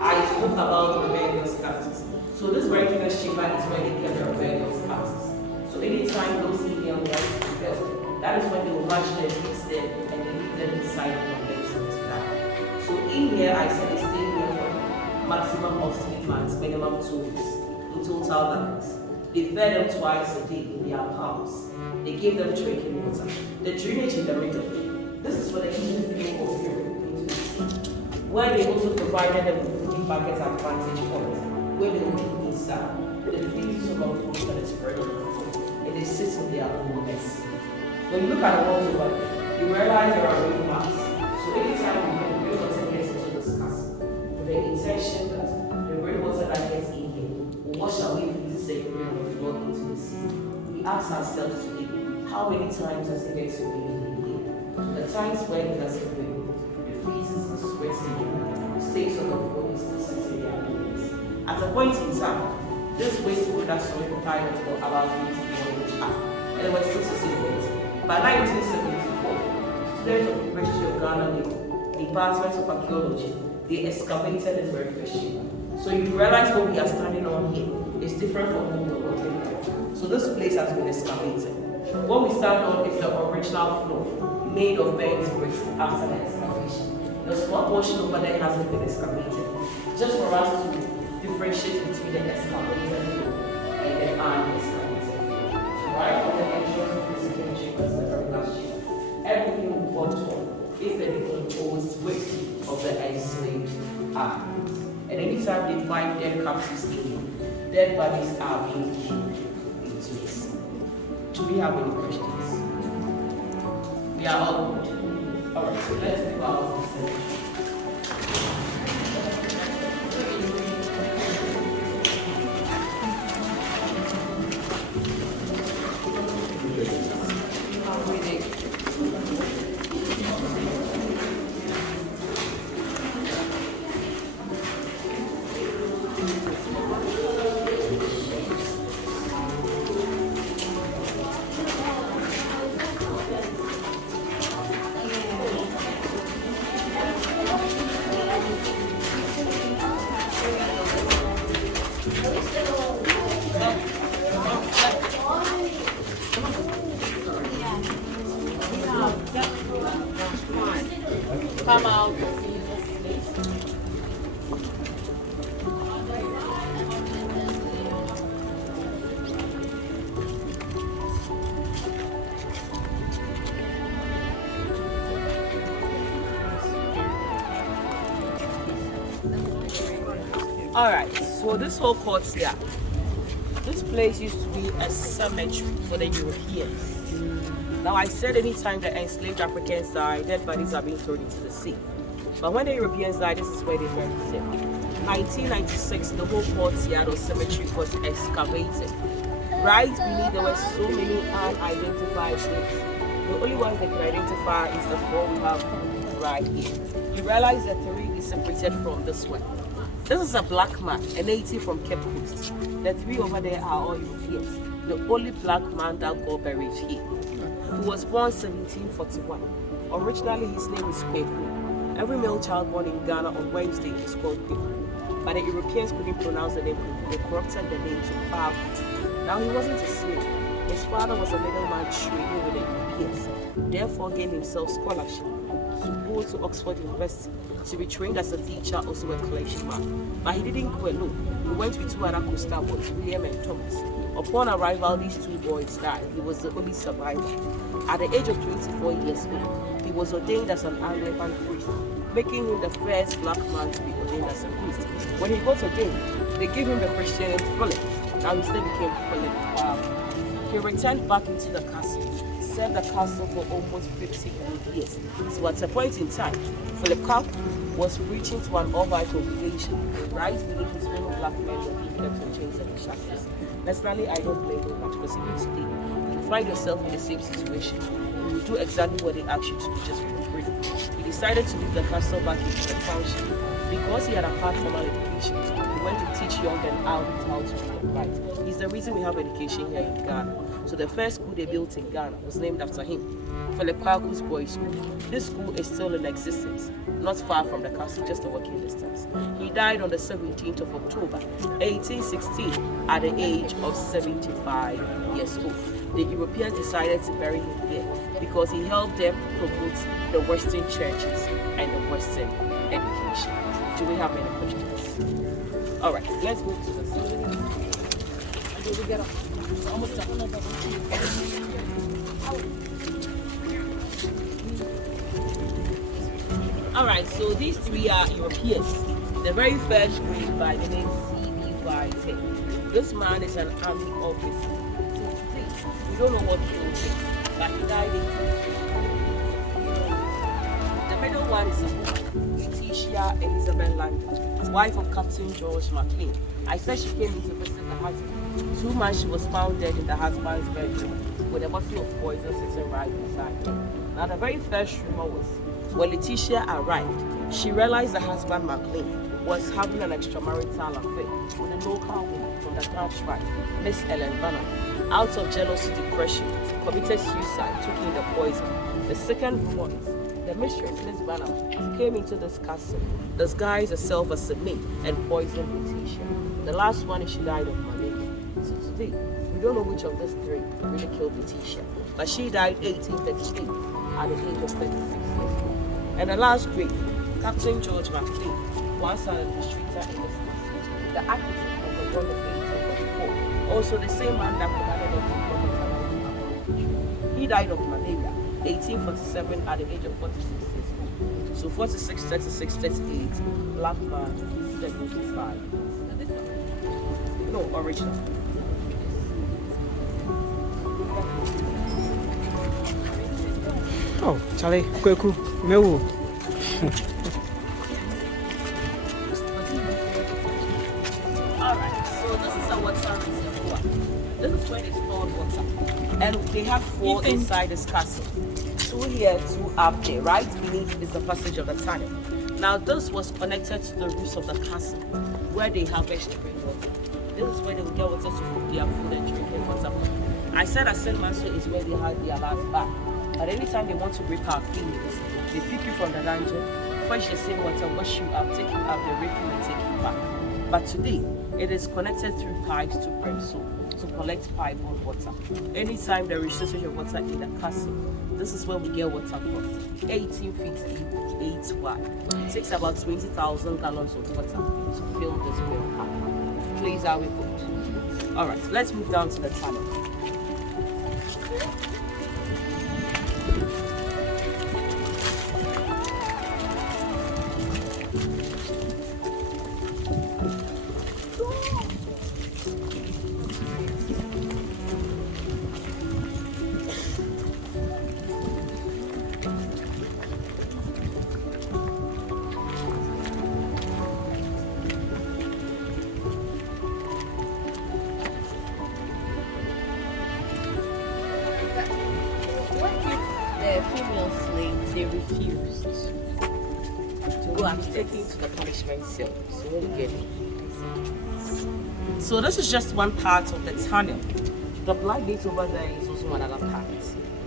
I spoke about the rebellious captives. So this very first chamber is where they kept the rebellious captives. So anytime those Indian whites rebel, that is when they will march them, beat them, and they leave them inside the conveyance cell to die. So in here, I said they stay here for a maximum of 3 months, minimum 2 weeks, in total darkness. They fed them twice a day in their palms. They gave them drinking water. The drainage in the middle, this is where the Indian flow of urine into the sea. Where they also provided them with cooking buckets at vantage points, where they would keep inside. The feces of our food that is spread on the floor, and they sit in their own mess. When you look at the walls over there, you realize there are rain marks. So anytime the rainwater gets into this castle, with the intention that the rainwater that gets in here will wash away feces and urine and flow into the sea. We ask ourselves today, how many times does it get to rain in here? The times when it doesn't rain, the feces and sweat and urine stays on the floor and still sits in their bodies. At a point in time, this waste products were provided for about 80 years and it was still sitting there. By 1974, students of the University of Ghana, Department of Archaeology, they excavated this very first chamber. So you realize what we are standing on here is different from what we were working on. So this place has been excavated. What we stand on is the original floor, made of burnt bricks after the excavation. The small portion over there hasn't been excavated, just for us to differentiate between the excavated floor and the unexcavated floor. So right from the entrance of this chambers, the very last chamber, everything we walked on is the decomposed waste of the enslaved armies. And anytime they find dead captives in, dead bodies are being thrown into the sea. Do we have any questions? We are all good. Alright, so let's move out the cemetery. Come out. Alright, so this whole court here, this place used to be a cemetery for the Europeans. Now I said anytime the enslaved Africans die, dead bodies are being thrown into the sea. But when the Europeans died, this is where they buried them. 1996, the whole courtyard or cemetery was excavated. Right beneath, there were so many unidentified graves. The only ones they could identify is the four we have right here. You realize that three is separated from this one. This is a black man, a native from Cape Coast. The three over there are all Europeans. The only black man that got buried here. He was born 1741. Originally, his name is Kweku. Every male child born in Ghana on Wednesday is called Kweku. But the Europeans couldn't pronounce the name Kweku. They corrupted the name to Kwaku. Now, he wasn't a slave. His father was a middleman trading with the Europeans. Therefore, gained himself scholarship to go to Oxford University to be trained as a teacher, also a clergyman. But he didn't quit low. He went with two other coastal boys, William and Thomas. Upon arrival, these two boys died. He was the only survivor. At the age of 24 years old, he was ordained as an Anglican priest, making him the first black man to be ordained as a priest. When he got ordained, they gave him the Christian name Philip. Now his name became Philip Kwaku. He returned back into the castle, served the castle for almost 50 years. So at a point in time, Philip Kwaku was preaching to an all-white congregation. Right beneath his fellow black men were being kept in chains and shackles. Personally, I don't blame him much because even today, you find yourself in the same situation. You do exactly what they ask you to do just for free. He decided to leave the castle back into the township. Because he had acquired formal education, he went to teach young and adults how to read and write. He's the reason we have education here in Ghana. So the first school they built in Ghana was named after him, Philip Kwaku's Boys School. This school is still in existence, not far from the castle, just a walking distance. He died on the 17th of October, 1816, at the age of 75 years old. The Europeans decided to bury him here because he helped them promote the Western churches and the Western education. Do we have any questions? All right, let's go to the ceremony. Until we get up. Almost done. All right, so these three are Europeans. The very first grade by the name C.B. White. This man is an army officer. So please, we don't know what killed him, but he died in the middle one is Letitia Elizabeth Langdon, wife of Captain George McLean. I said she came in to visit the husband. 2 months she was found dead in the husband's bedroom with a bottle of poison sitting right beside her. Now the very first rumor was, when Letitia arrived, she realized the husband McLean was having an extramarital affair with a local woman from the Grand tribe, Miss Ellen Banner. Out of jealousy, depression, committed suicide, took in the poison. The second rumor is, the mistress, Miss Banner, came into this castle, disguised herself as a maid, and poisoned Letitia. The last one is she died of malaria. So today, we don't know which of these three really killed Letitia, but she died 1838 at the age of 36 years old. And the last grave, Captain George McLean, one son of the streeter in the city. the architect of the world of 1844. Also the same man that commanded the people of Canada. He died of malaria, 1847 at the age of 46 years old. So 46, 36, 38, black man, 75. No, original. Oh, Charlie, Kweku, Mewu. Alright, so this is a water reservoir. This is where they store water. And they have 4 inside this castle. 2 here, 2 up there. Right beneath is the passage of the tunnel. Now this was connected to the roofs of the castle, where they harvest the rainwater. This is where they will get water to cook their food and drinking water. I said that St. Mansell is where they had their last bath. But anytime they want to rape our feelings, they pick you from the dungeon, fetch the same water, wash you up, take you up, they rape you and take you back. But today, it is connected through pipes to Bremso to collect pipe-borne water. Anytime there is shortage of water in the castle, this is where we get water from. 18 feet deep, 8 wide. It takes about 20,000 gallons of water to fill this well up. Please, are we good? Alright, let's move down to the tunnel. The female slaves, they refused to go I'm taking to the punishment cell. So what we get? So this is just one part of the tunnel. The black gate over there is also another part.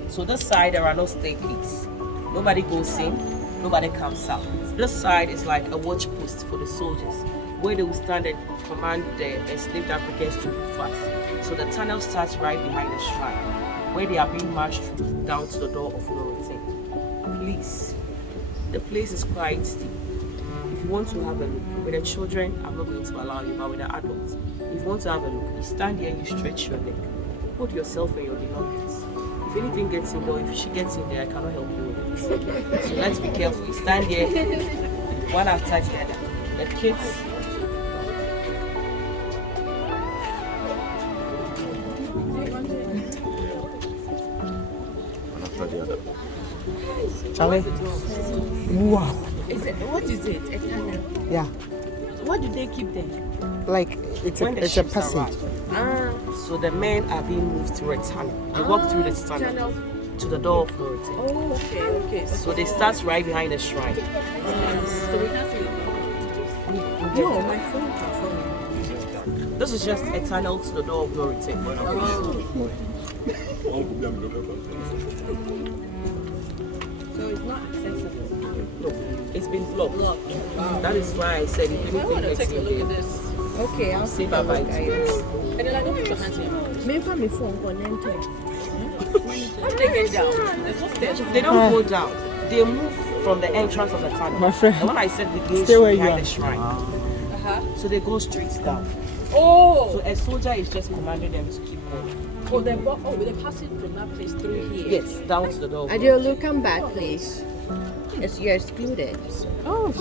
So this side there are no staircase. Nobody goes in, nobody comes out. This side is like a watch post for the soldiers, where they will stand and command the enslaved Africans to move fast. So the tunnel starts right behind the shrine, where they are being marched through down to the door of no return. Please, the place is quite steep. If you want to have a look, with the children, I'm not going to allow you, but with the adults, if you want to have a look, you stand here and you stretch your neck. Hold yourself and your belongings. If anything gets in there, or if she gets in there, I cannot help you with it. So let's be careful. You stand here, one after the other. The kids. Charlie. Wow. What is it? A tunnel. Yeah. What do they keep there? Like it's When the a ships passage. arrive. So the men are being moved through a tunnel. They walk through this tunnel to the door of no return. Oh, okay. So they start right behind the shrine. So we can't see it. No, my phone can phone. This is just a tunnel to the door of no return. So it's not accessible. No, it's been blocked. Wow. That is why I said if I anything want to gets take a in look there, at this. Okay, I'll say see bye-bye bye to you. And then I don't put your hands in your mouth. Maybe my phone connected. How do they get down? There's no stairs. they don't go down. They move from the entrance of the tunnel. My friend, And when I said the gate stay where you behind are. the shrine, so they go straight down. So Oh! a soldier is just commanding them to keep going. They're passing from that place through here. Yes, down to the door. Adiola, come back, please. Yes, you're excluded. Oh.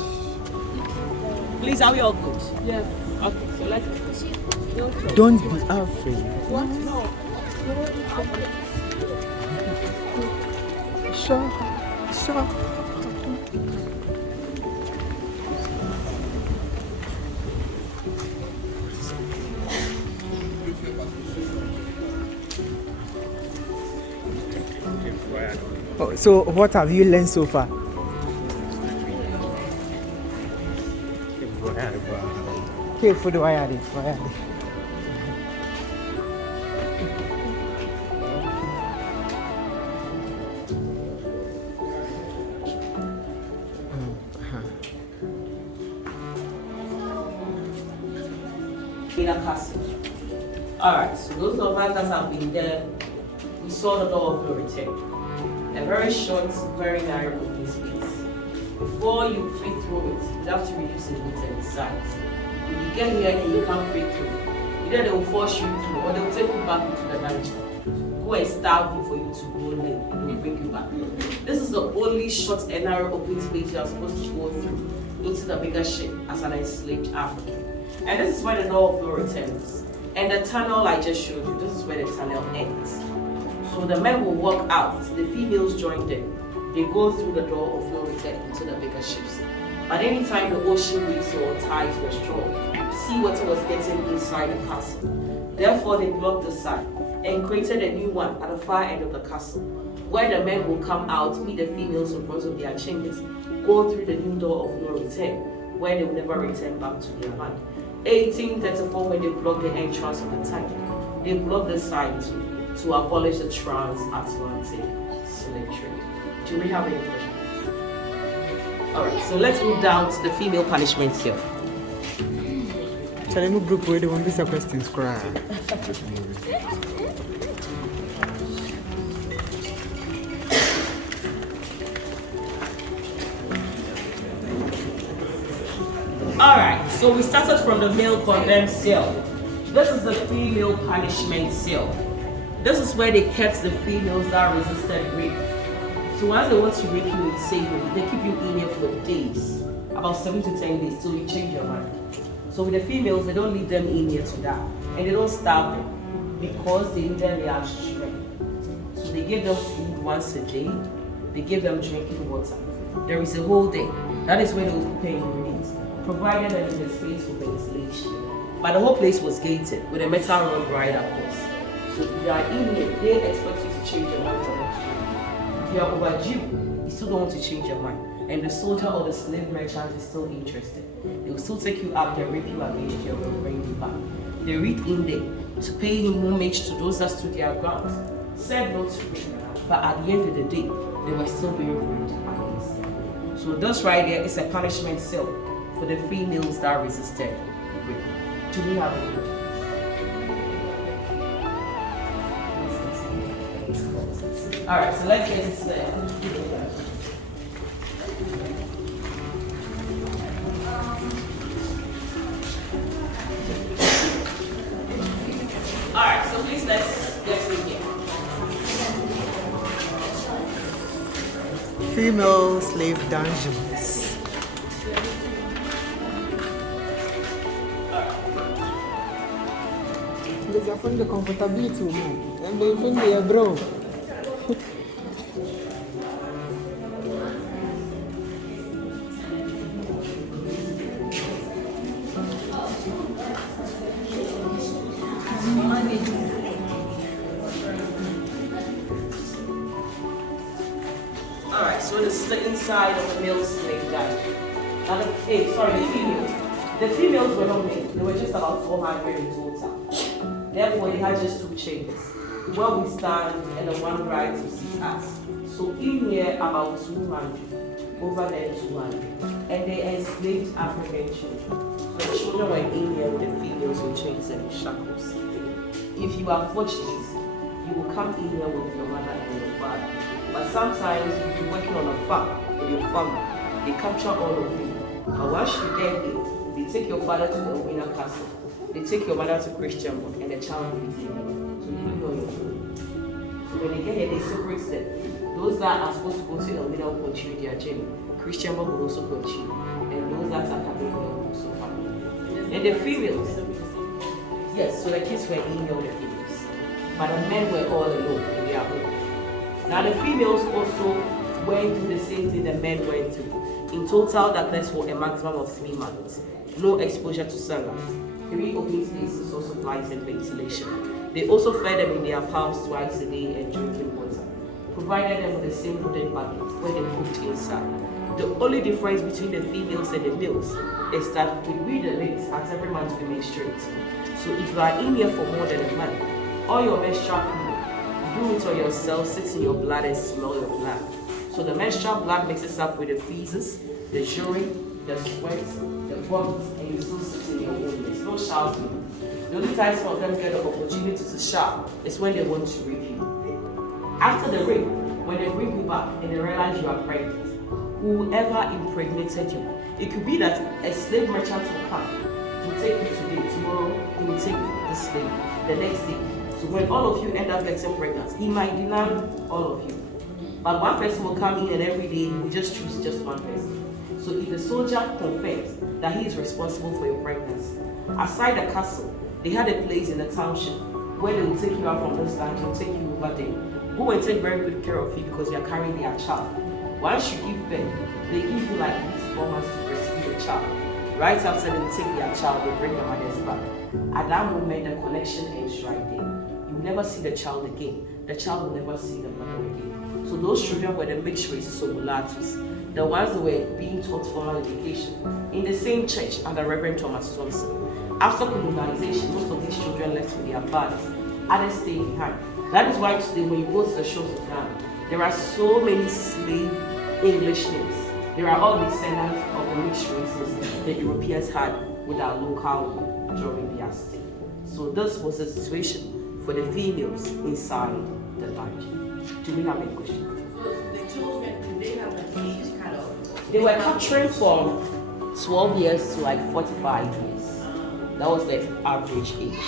Please, are we all good? Yeah. Okay, so let's proceed. Don't be afraid. What? No. Sure. Oh, so what have you learned so far? Careful the wire. In a castle. Alright, so those of us that have been there, we saw the door of no return. A very short, very narrow open space. Before you fit through it, you have to reduce the width and the size. When you get here and you can't fit through, either they will force you through or they will take you back into the dungeon. Go and starve you for you to go in and they will bring you back. This is the only short and narrow open space you are supposed to go through into the bigger ship as an enslaved African. And this is where the door of no return is. And the tunnel I just showed you, this is where the tunnel ends. So the men will walk out, the females join them. They go through the door of no return into the bigger ships. But anytime the ocean waves or tides were strong, seawater was getting inside the castle. Therefore they blocked the side and created a new one at the far end of the castle, where the men will come out, meet the females in front of their chambers, go through the new door of no return, where they will never return back to their land. 1834, when they blocked the entrance of the tunnel, they blocked the side to abolish the transatlantic slave trade. Do we have any questions? Alright, so let's move down to the female punishment here. Tell me group where they want these questions cry. Alright, so we started from the male condemned cell. This is the female punishment cell. This is where they kept the females that resisted rape. So once they want to rape you in slavery, they keep you in here for days, about 7 to 10 days, till you change your mind. So with the females, they don't leave them in here to die, and they don't starve them because they need their strength. So they give them food once a day, they give them drinking water. There is a whole day. That is where they will prepare ingredients, provided that there is space for ventilation. But the whole place was gated with a metal rod right across. So if you are in here, they expect you to change your mind for next year. If you are overdue, you still don't want to change your mind, and the soldier or the slave merchant is still interested, they will still take you out there, rape you against you, and bring you back. They read in there to pay him homage to those that stood their ground, said no to rape, but at the end of the day, they were still being raped against them. So this right there is a punishment cell for the females that resisted rape. Do we have any questions? Alright, so let's get into the Alright, so please let's begin. Female slave dungeons. Because I find the comfortability, man. And they find they are bro. Alright, so this is the inside of the male slave dungeon. Now the females. The females were not many. There were just about 400 in total. Therefore, they had just 2 chambers, where we stand and the one right to sit at. So in here, about 200, over there 200. And they enslaved African children. The children were in here with the females with chains and shackles. If you are fortunate, you will come in here with your mother and your father. But sometimes you'll be working on a farm with your family. They capture all of you. But once you get here, they take your father to the winner castle. They take your mother to Christianburg, and the child will be here. So you live on your own. So when they get here, they separate them. Those that are supposed to go to Elmina will continue their journey. Christianburg will also continue. And those that are coming here will also come. And the females, yes, so the kids were in here with the females. But the men were all alone in their home. Now the females also went through the same thing the men went through. In total darkness for a maximum of 3 months. No exposure to sunlight. 3 open spaces, source of light and ventilation. They also fed them in their palms twice a day and drinking water. Provided them with the same wooden buckets where they cooked inside. The only difference between the females and the males is that we read the ladies at every month we menstruate. So if you are in here for more than a month, all your menstrual fluid, do it on yourself, sits in your blood and smell your blood. So the menstrual blood mixes up with the feces, the urine, the sweat, the vomit, and you still sit in your womb. There's no shouting. The only time some of them get the opportunity to shout is when they want to rape you. After the rape, when they bring you back and they realize you are pregnant, whoever impregnated you, it could be that a slave merchant will come. will take you today, tomorrow he will take this day, the next day. So when all of you end up getting pregnant, he might deny all of you. But one person will come in and every day he will just choose just one person. So if the soldier confirms that he is responsible for your pregnancy, aside the castle, they had a place in the township where they will take you out from this land, they will take you over there. Go and take very good care of you because you are carrying their child. Once you give birth, they give you like 4 months to breastfeed your child. Right after they will take their child, they bring your mother's back. At that moment, the connection ends right there. You will never see the child again. The child will never see the mother again. So those children were the mixed races of mulattoes, the ones that were being taught formal education in the same church under Reverend Thomas Thompson. After colonization, most of these children left with their fathers. Others stayed behind. That is why today, when you go to the shores of Ghana, there are so many slave English names. They are all descendants of the mixed races the Europeans had with our local during their stay. So this was the situation for the females inside the dungeon. Do we have any questions? The children, do they have an age kind of? They were captured from 12 years to like 45 years. That was the average age.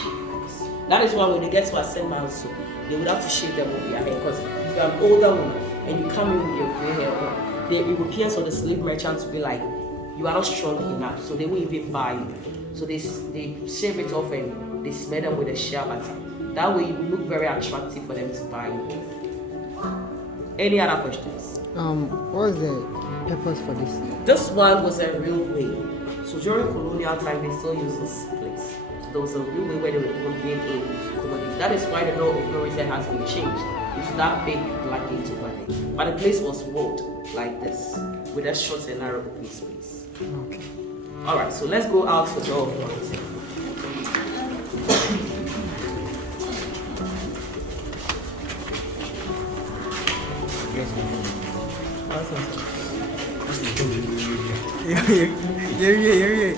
That is why when they get to a certain milestone, they would have to shave them over their hair, because if you're an older woman and you come in with your gray hair on, the Europeans or the slave merchants will be like, you are not strong enough, so they won't even buy you. So they shave it off and they smear them with a shea butter. That way you look very attractive for them to buy you. Any other questions? What's the purpose for this? This one was a railway. So during colonial time, they still use this place. So there was a railway where they were even being in commodities. That is why the law of no return has been changed into that big black gate over there. But the place was walled like this, with a short and narrow open space. Okay. Alright, so let's go out for door of no return. Yeah.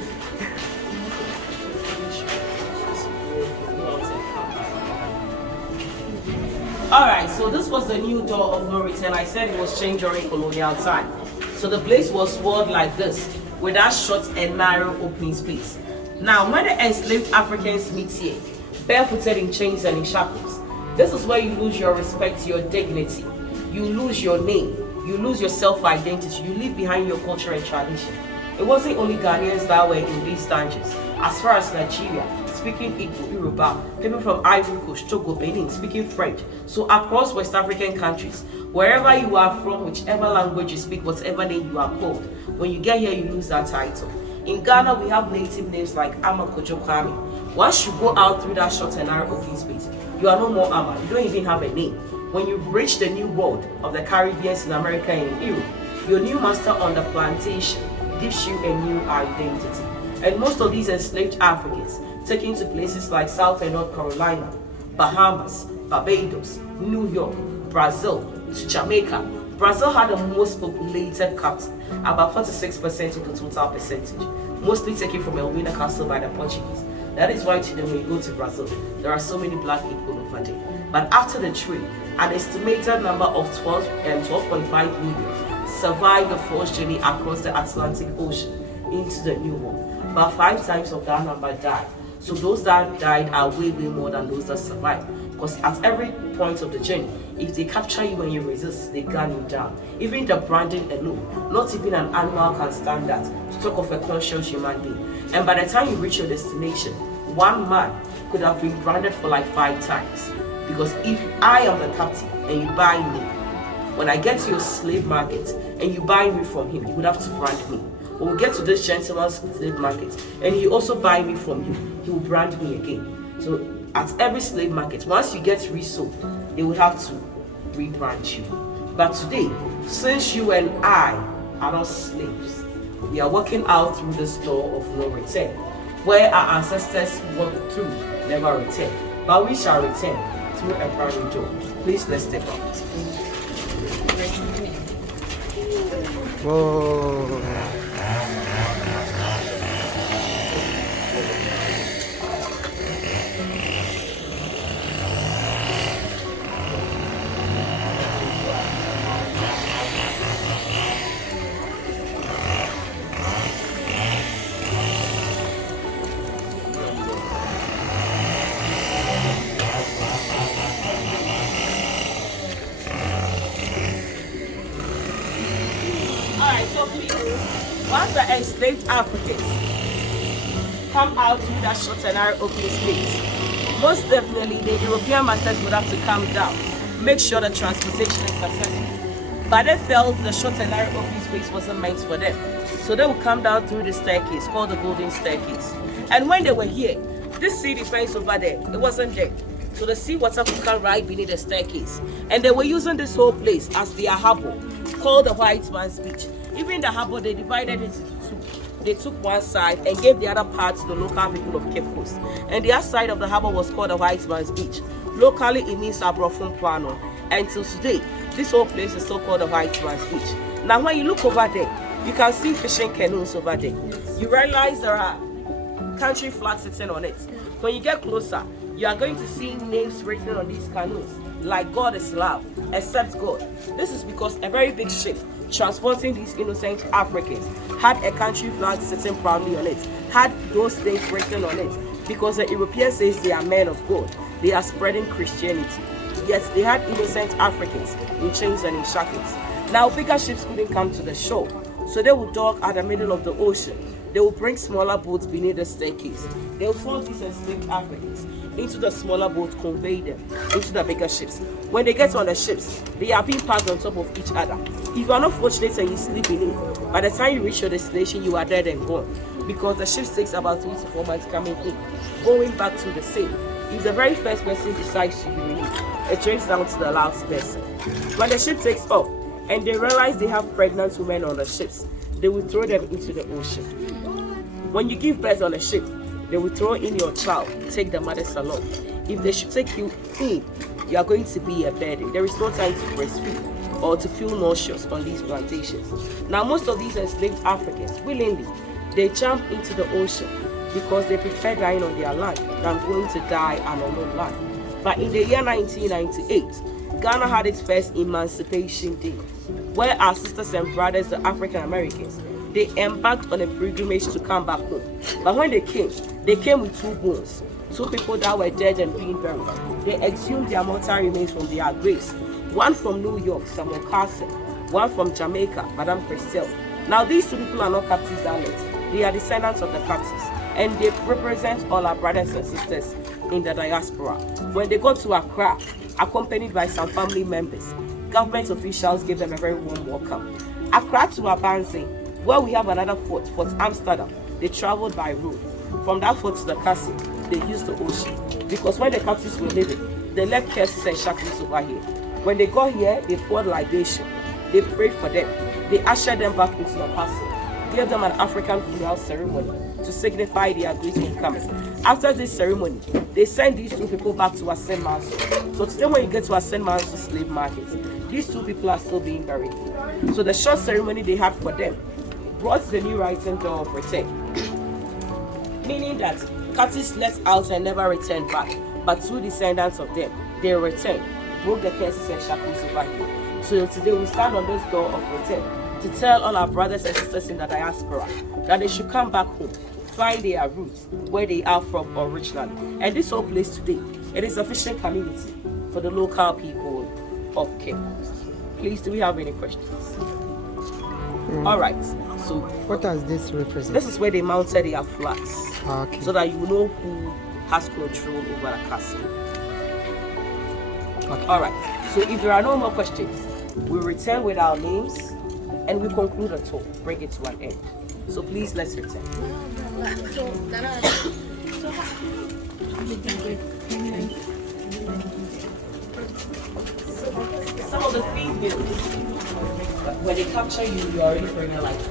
Alright, so this was the new door of no return. I said it was changed during colonial time. So the place was walled like this, with that short and narrow opening space. Now, when the enslaved Africans meet here, barefooted in chains and in shackles, this is where you lose your respect, your dignity. You lose your name. You lose your self-identity. You leave behind your culture and tradition. It wasn't only Ghanaians that were in these dungeons. As far as Nigeria, speaking Igbo, Yoruba, people from Ivory Coast, Togo, Benin, speaking French. So across West African countries, wherever you are from, whichever language you speak, whatever name you are called, when you get here, you lose that title. In Ghana, we have native names like Ama Kojo Kwame. Once you go out through that short and narrow open space, you are no more Ama. You don't even have a name. When you reach the new world of the Caribbeans in America and Europe, your new master on the plantation gives you a new identity. And most of these enslaved Africans taken to places like South and North Carolina, Bahamas, Barbados, New York, Brazil, to Jamaica. Brazil had the most populated captain, about 46% of the total percentage, mostly taken from Elmina Castle by the Portuguese. That is why today when you go to Brazil, there are so many black people over there. But after the trade, an estimated number of 12.5 million survived the forced journey across the Atlantic Ocean into the New World. About 5 times of that number died. So those that died are way more than those that survived. Because at every point of the journey, if they capture you when you resist, they gun you down. Even the branding alone, not even an animal can stand that, to talk of a conscious human being. And by the time you reach your destination, one man could have been branded for like 5 times. Because if I am the captain and you buy me, when I get to your slave market and you buy me from him, you would have to brand me. When we get to this gentleman's slave market and he also buy me from you, he will brand me again. So at every slave market, once you get resold, they will have to rebrand you. But today, since you and I are not slaves, we are walking out through this door of no return, where our ancestors walked through, never return. But we shall return through a brand door. Please let's step out. Whoa. Once the enslaved Africans come out through that short and narrow open space, most definitely the European masters would have to come down, make sure the transportation is successful. But they felt the short and narrow open space wasn't meant for them. So they would come down through the staircase called the Golden Staircase. And when they were here, this sea defense over there, it wasn't there. So the sea water could come right beneath the staircase. And they were using this whole place as their harbor, called the White Man's Beach. Even the harbor, they divided it into two. They took one side and gave the other part to the local people of Cape Coast. And the other side of the harbor was called the White Man's Beach. Locally, it means Abrofun Plano. And till today, this whole place is still called the White Man's Beach. Now, when you look over there, you can see fishing canoes over there. You realize there are country flags sitting on it. When you get closer, you are going to see names written on these canoes, like God is love, except God. This is because a very big ship transporting these innocent Africans had a country flag sitting proudly on it, had those names written on it, because the European says they are men of God. They are spreading Christianity. Yet they had innocent Africans in chains and in shackles. Now bigger ships couldn't come to the shore, so they would dock at the middle of the ocean. They will bring smaller boats beneath the staircase. They will force these enslaved Africans into the smaller boats, convey them into the bigger ships. When they get on the ships, they are being packed on top of each other. If you are not fortunate and you sleep beneath, by the time you reach your destination, you are dead and gone. Because the ship takes about 3 to 4 months coming in, going back to the same. If the very first person decides to urinate, it drains down to the last person. When the ship takes off, and they realize they have pregnant women on the ships, they will throw them into the ocean. When you give birth on a ship, they will throw in your child, take the mothers along. If they should take you in, you are going to be a burden. There is no time to breastfeed or to feel nauseous on these plantations. Now, most of these enslaved Africans, willingly, they jump into the ocean because they prefer dying on their land than going to die on unknown land. But in the year 1998, Ghana had its first Emancipation Day, where our sisters and brothers, the African Americans, they embarked on a pilgrimage to come back home. But when they came with 2 bones, 2 people that were dead and being buried. They exhumed their mortal remains from their graves. One from New York, Samuel Carson. One from Jamaica, Madame Purcell. Now these 2 people are not captives yet. They are descendants of the captives. And they represent all our brothers and sisters in the diaspora. When they got to Accra, accompanied by some family members, government officials gave them a very warm welcome. Accra to Abanzi, where we have another fort, Fort Amsterdam, they traveled by road. From that fort to the castle, they used the ocean. Because when the captives were living, they left curses and shackles over here. When they got here, they poured libation. They prayed for them. They ushered them back into the castle, gave them an African funeral ceremony to signify their great incoming. After this ceremony, they sent these 2 people back to Asen Manso. So today when you get to Asen Manso slave market, these 2 people are still being buried. So the short ceremony they had for them brought the new writing door of return. Meaning that captives left out and never returned back, but 2 descendants of them, they returned, broke the curses and shackles over here. So today we stand on this door of return to tell all our brothers and sisters in the diaspora that they should come back home, find their roots, where they are from originally. And this whole place today, it is a fishing community for the local people of Cape Coast. Please, do we have any questions? All right, so what does this represent? This is where they mounted their flags, Okay. so that you know who has control over the castle. Okay. All right, so if there are no more questions, we return with our names and we conclude the talk, bring it to an end. So please, let's return. Some of the females, when they capture you, you're already pregnant like 2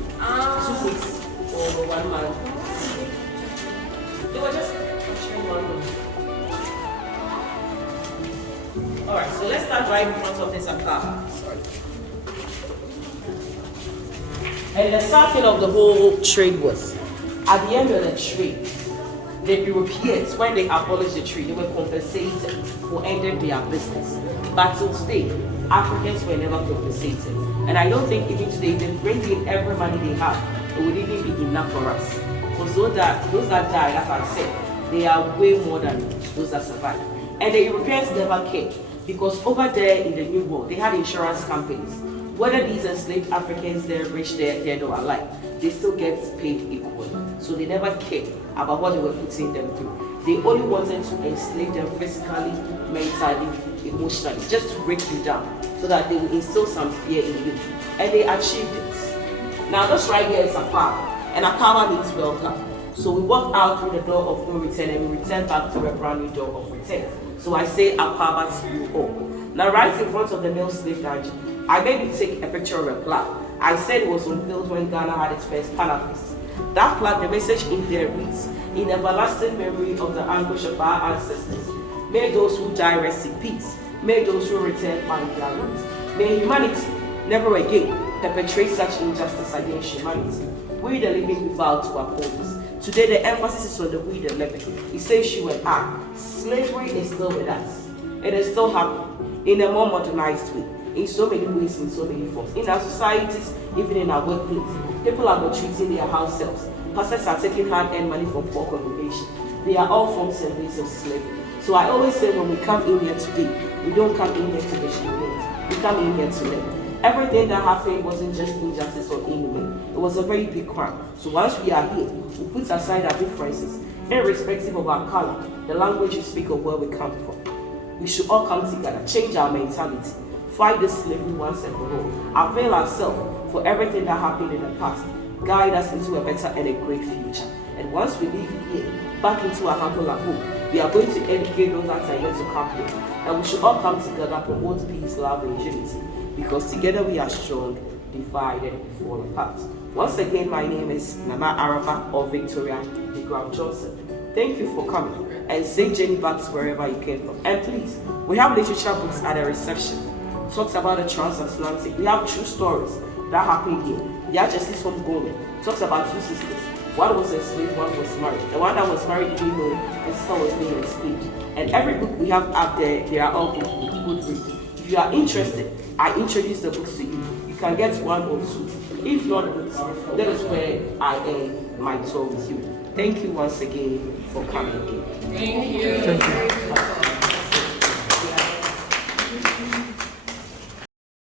weeks or 1 month. They were just capturing 1 month. Alright, so let's start right in front of this Accra. Sorry. And the starting of the whole trade was, at the end of the trade, the Europeans, when they abolished the trade, they were compensated for ending their business. But till today, Africans were never compensated. And I don't think even today, they bring in every money they have, it would even be enough for us. Because those that died, as I said, they are way more than those that survived. And the Europeans never came, because over there in the New World, they had insurance companies Whether these enslaved Africans, they're rich, they're dead or alive, they still get paid equally. So they never cared about what they were putting them through. They only wanted to enslave them physically, mentally, emotionally, just to break you down, so that they will instill some fear in you. And they achieved it. Now this right here is Akwaaba, and Akwaaba means welcome. So we walk out through the door of no return and we return back to a brand new door of return. So I say Akwaaba to you all. Now right in front of the male slave dungeon, I made you take a picture of a plaque. I said it was unveiled when Ghana had its first Panafist. That plaque, the message in there reads, in everlasting memory of the anguish of our ancestors, may those who die rest in peace. May those who return find their roots. May humanity never again perpetrate such injustice against humanity. We the living we vow to uphold this. Today the emphasis is on the we the living. It says you and I. Slavery is still with us. It is still happening in a more modernized way, in so many ways, in so many forms. In our societies, even in our workplace, people are maltreating their house selves. Pastors are taking hard-earned money from poor congregation. They are all forms and ways of slavery. So I always say when we come in here today, we don't come in here to be humiliated. We come in here to live. Everything that happened wasn't just injustice or inhumane. It was a very big crime. So once we are here, we put aside our differences, irrespective of our color, the language we speak, or where we come from. We should all come together, change our mentality, fight this slavery once and for all, avail ourselves for everything that happened in the past, guide us into a better and a great future. And once we leave here, back into our humble abode, we are going to educate those that are yet to come here. And we should all come together, promote peace, love, and unity, because together we are strong, divided, we fall apart. Once again, my name is Nana Araba or Victoria DeGraf Johnson. Thank you for coming, and safe journey back to wherever you came from. And please, we have literature books at the reception. Talks about the transatlantic. We have true stories that happened here. The Justice from Goldman talks about two sisters. One was enslaved, one was married. The one that was married didn't know his sister was being enslaved. And every book we have up there, they are all good read. If you are interested, I introduce the books to you. You can get one or two. If not books, that is where I end my talk with you. Thank you once again for coming. Thank you.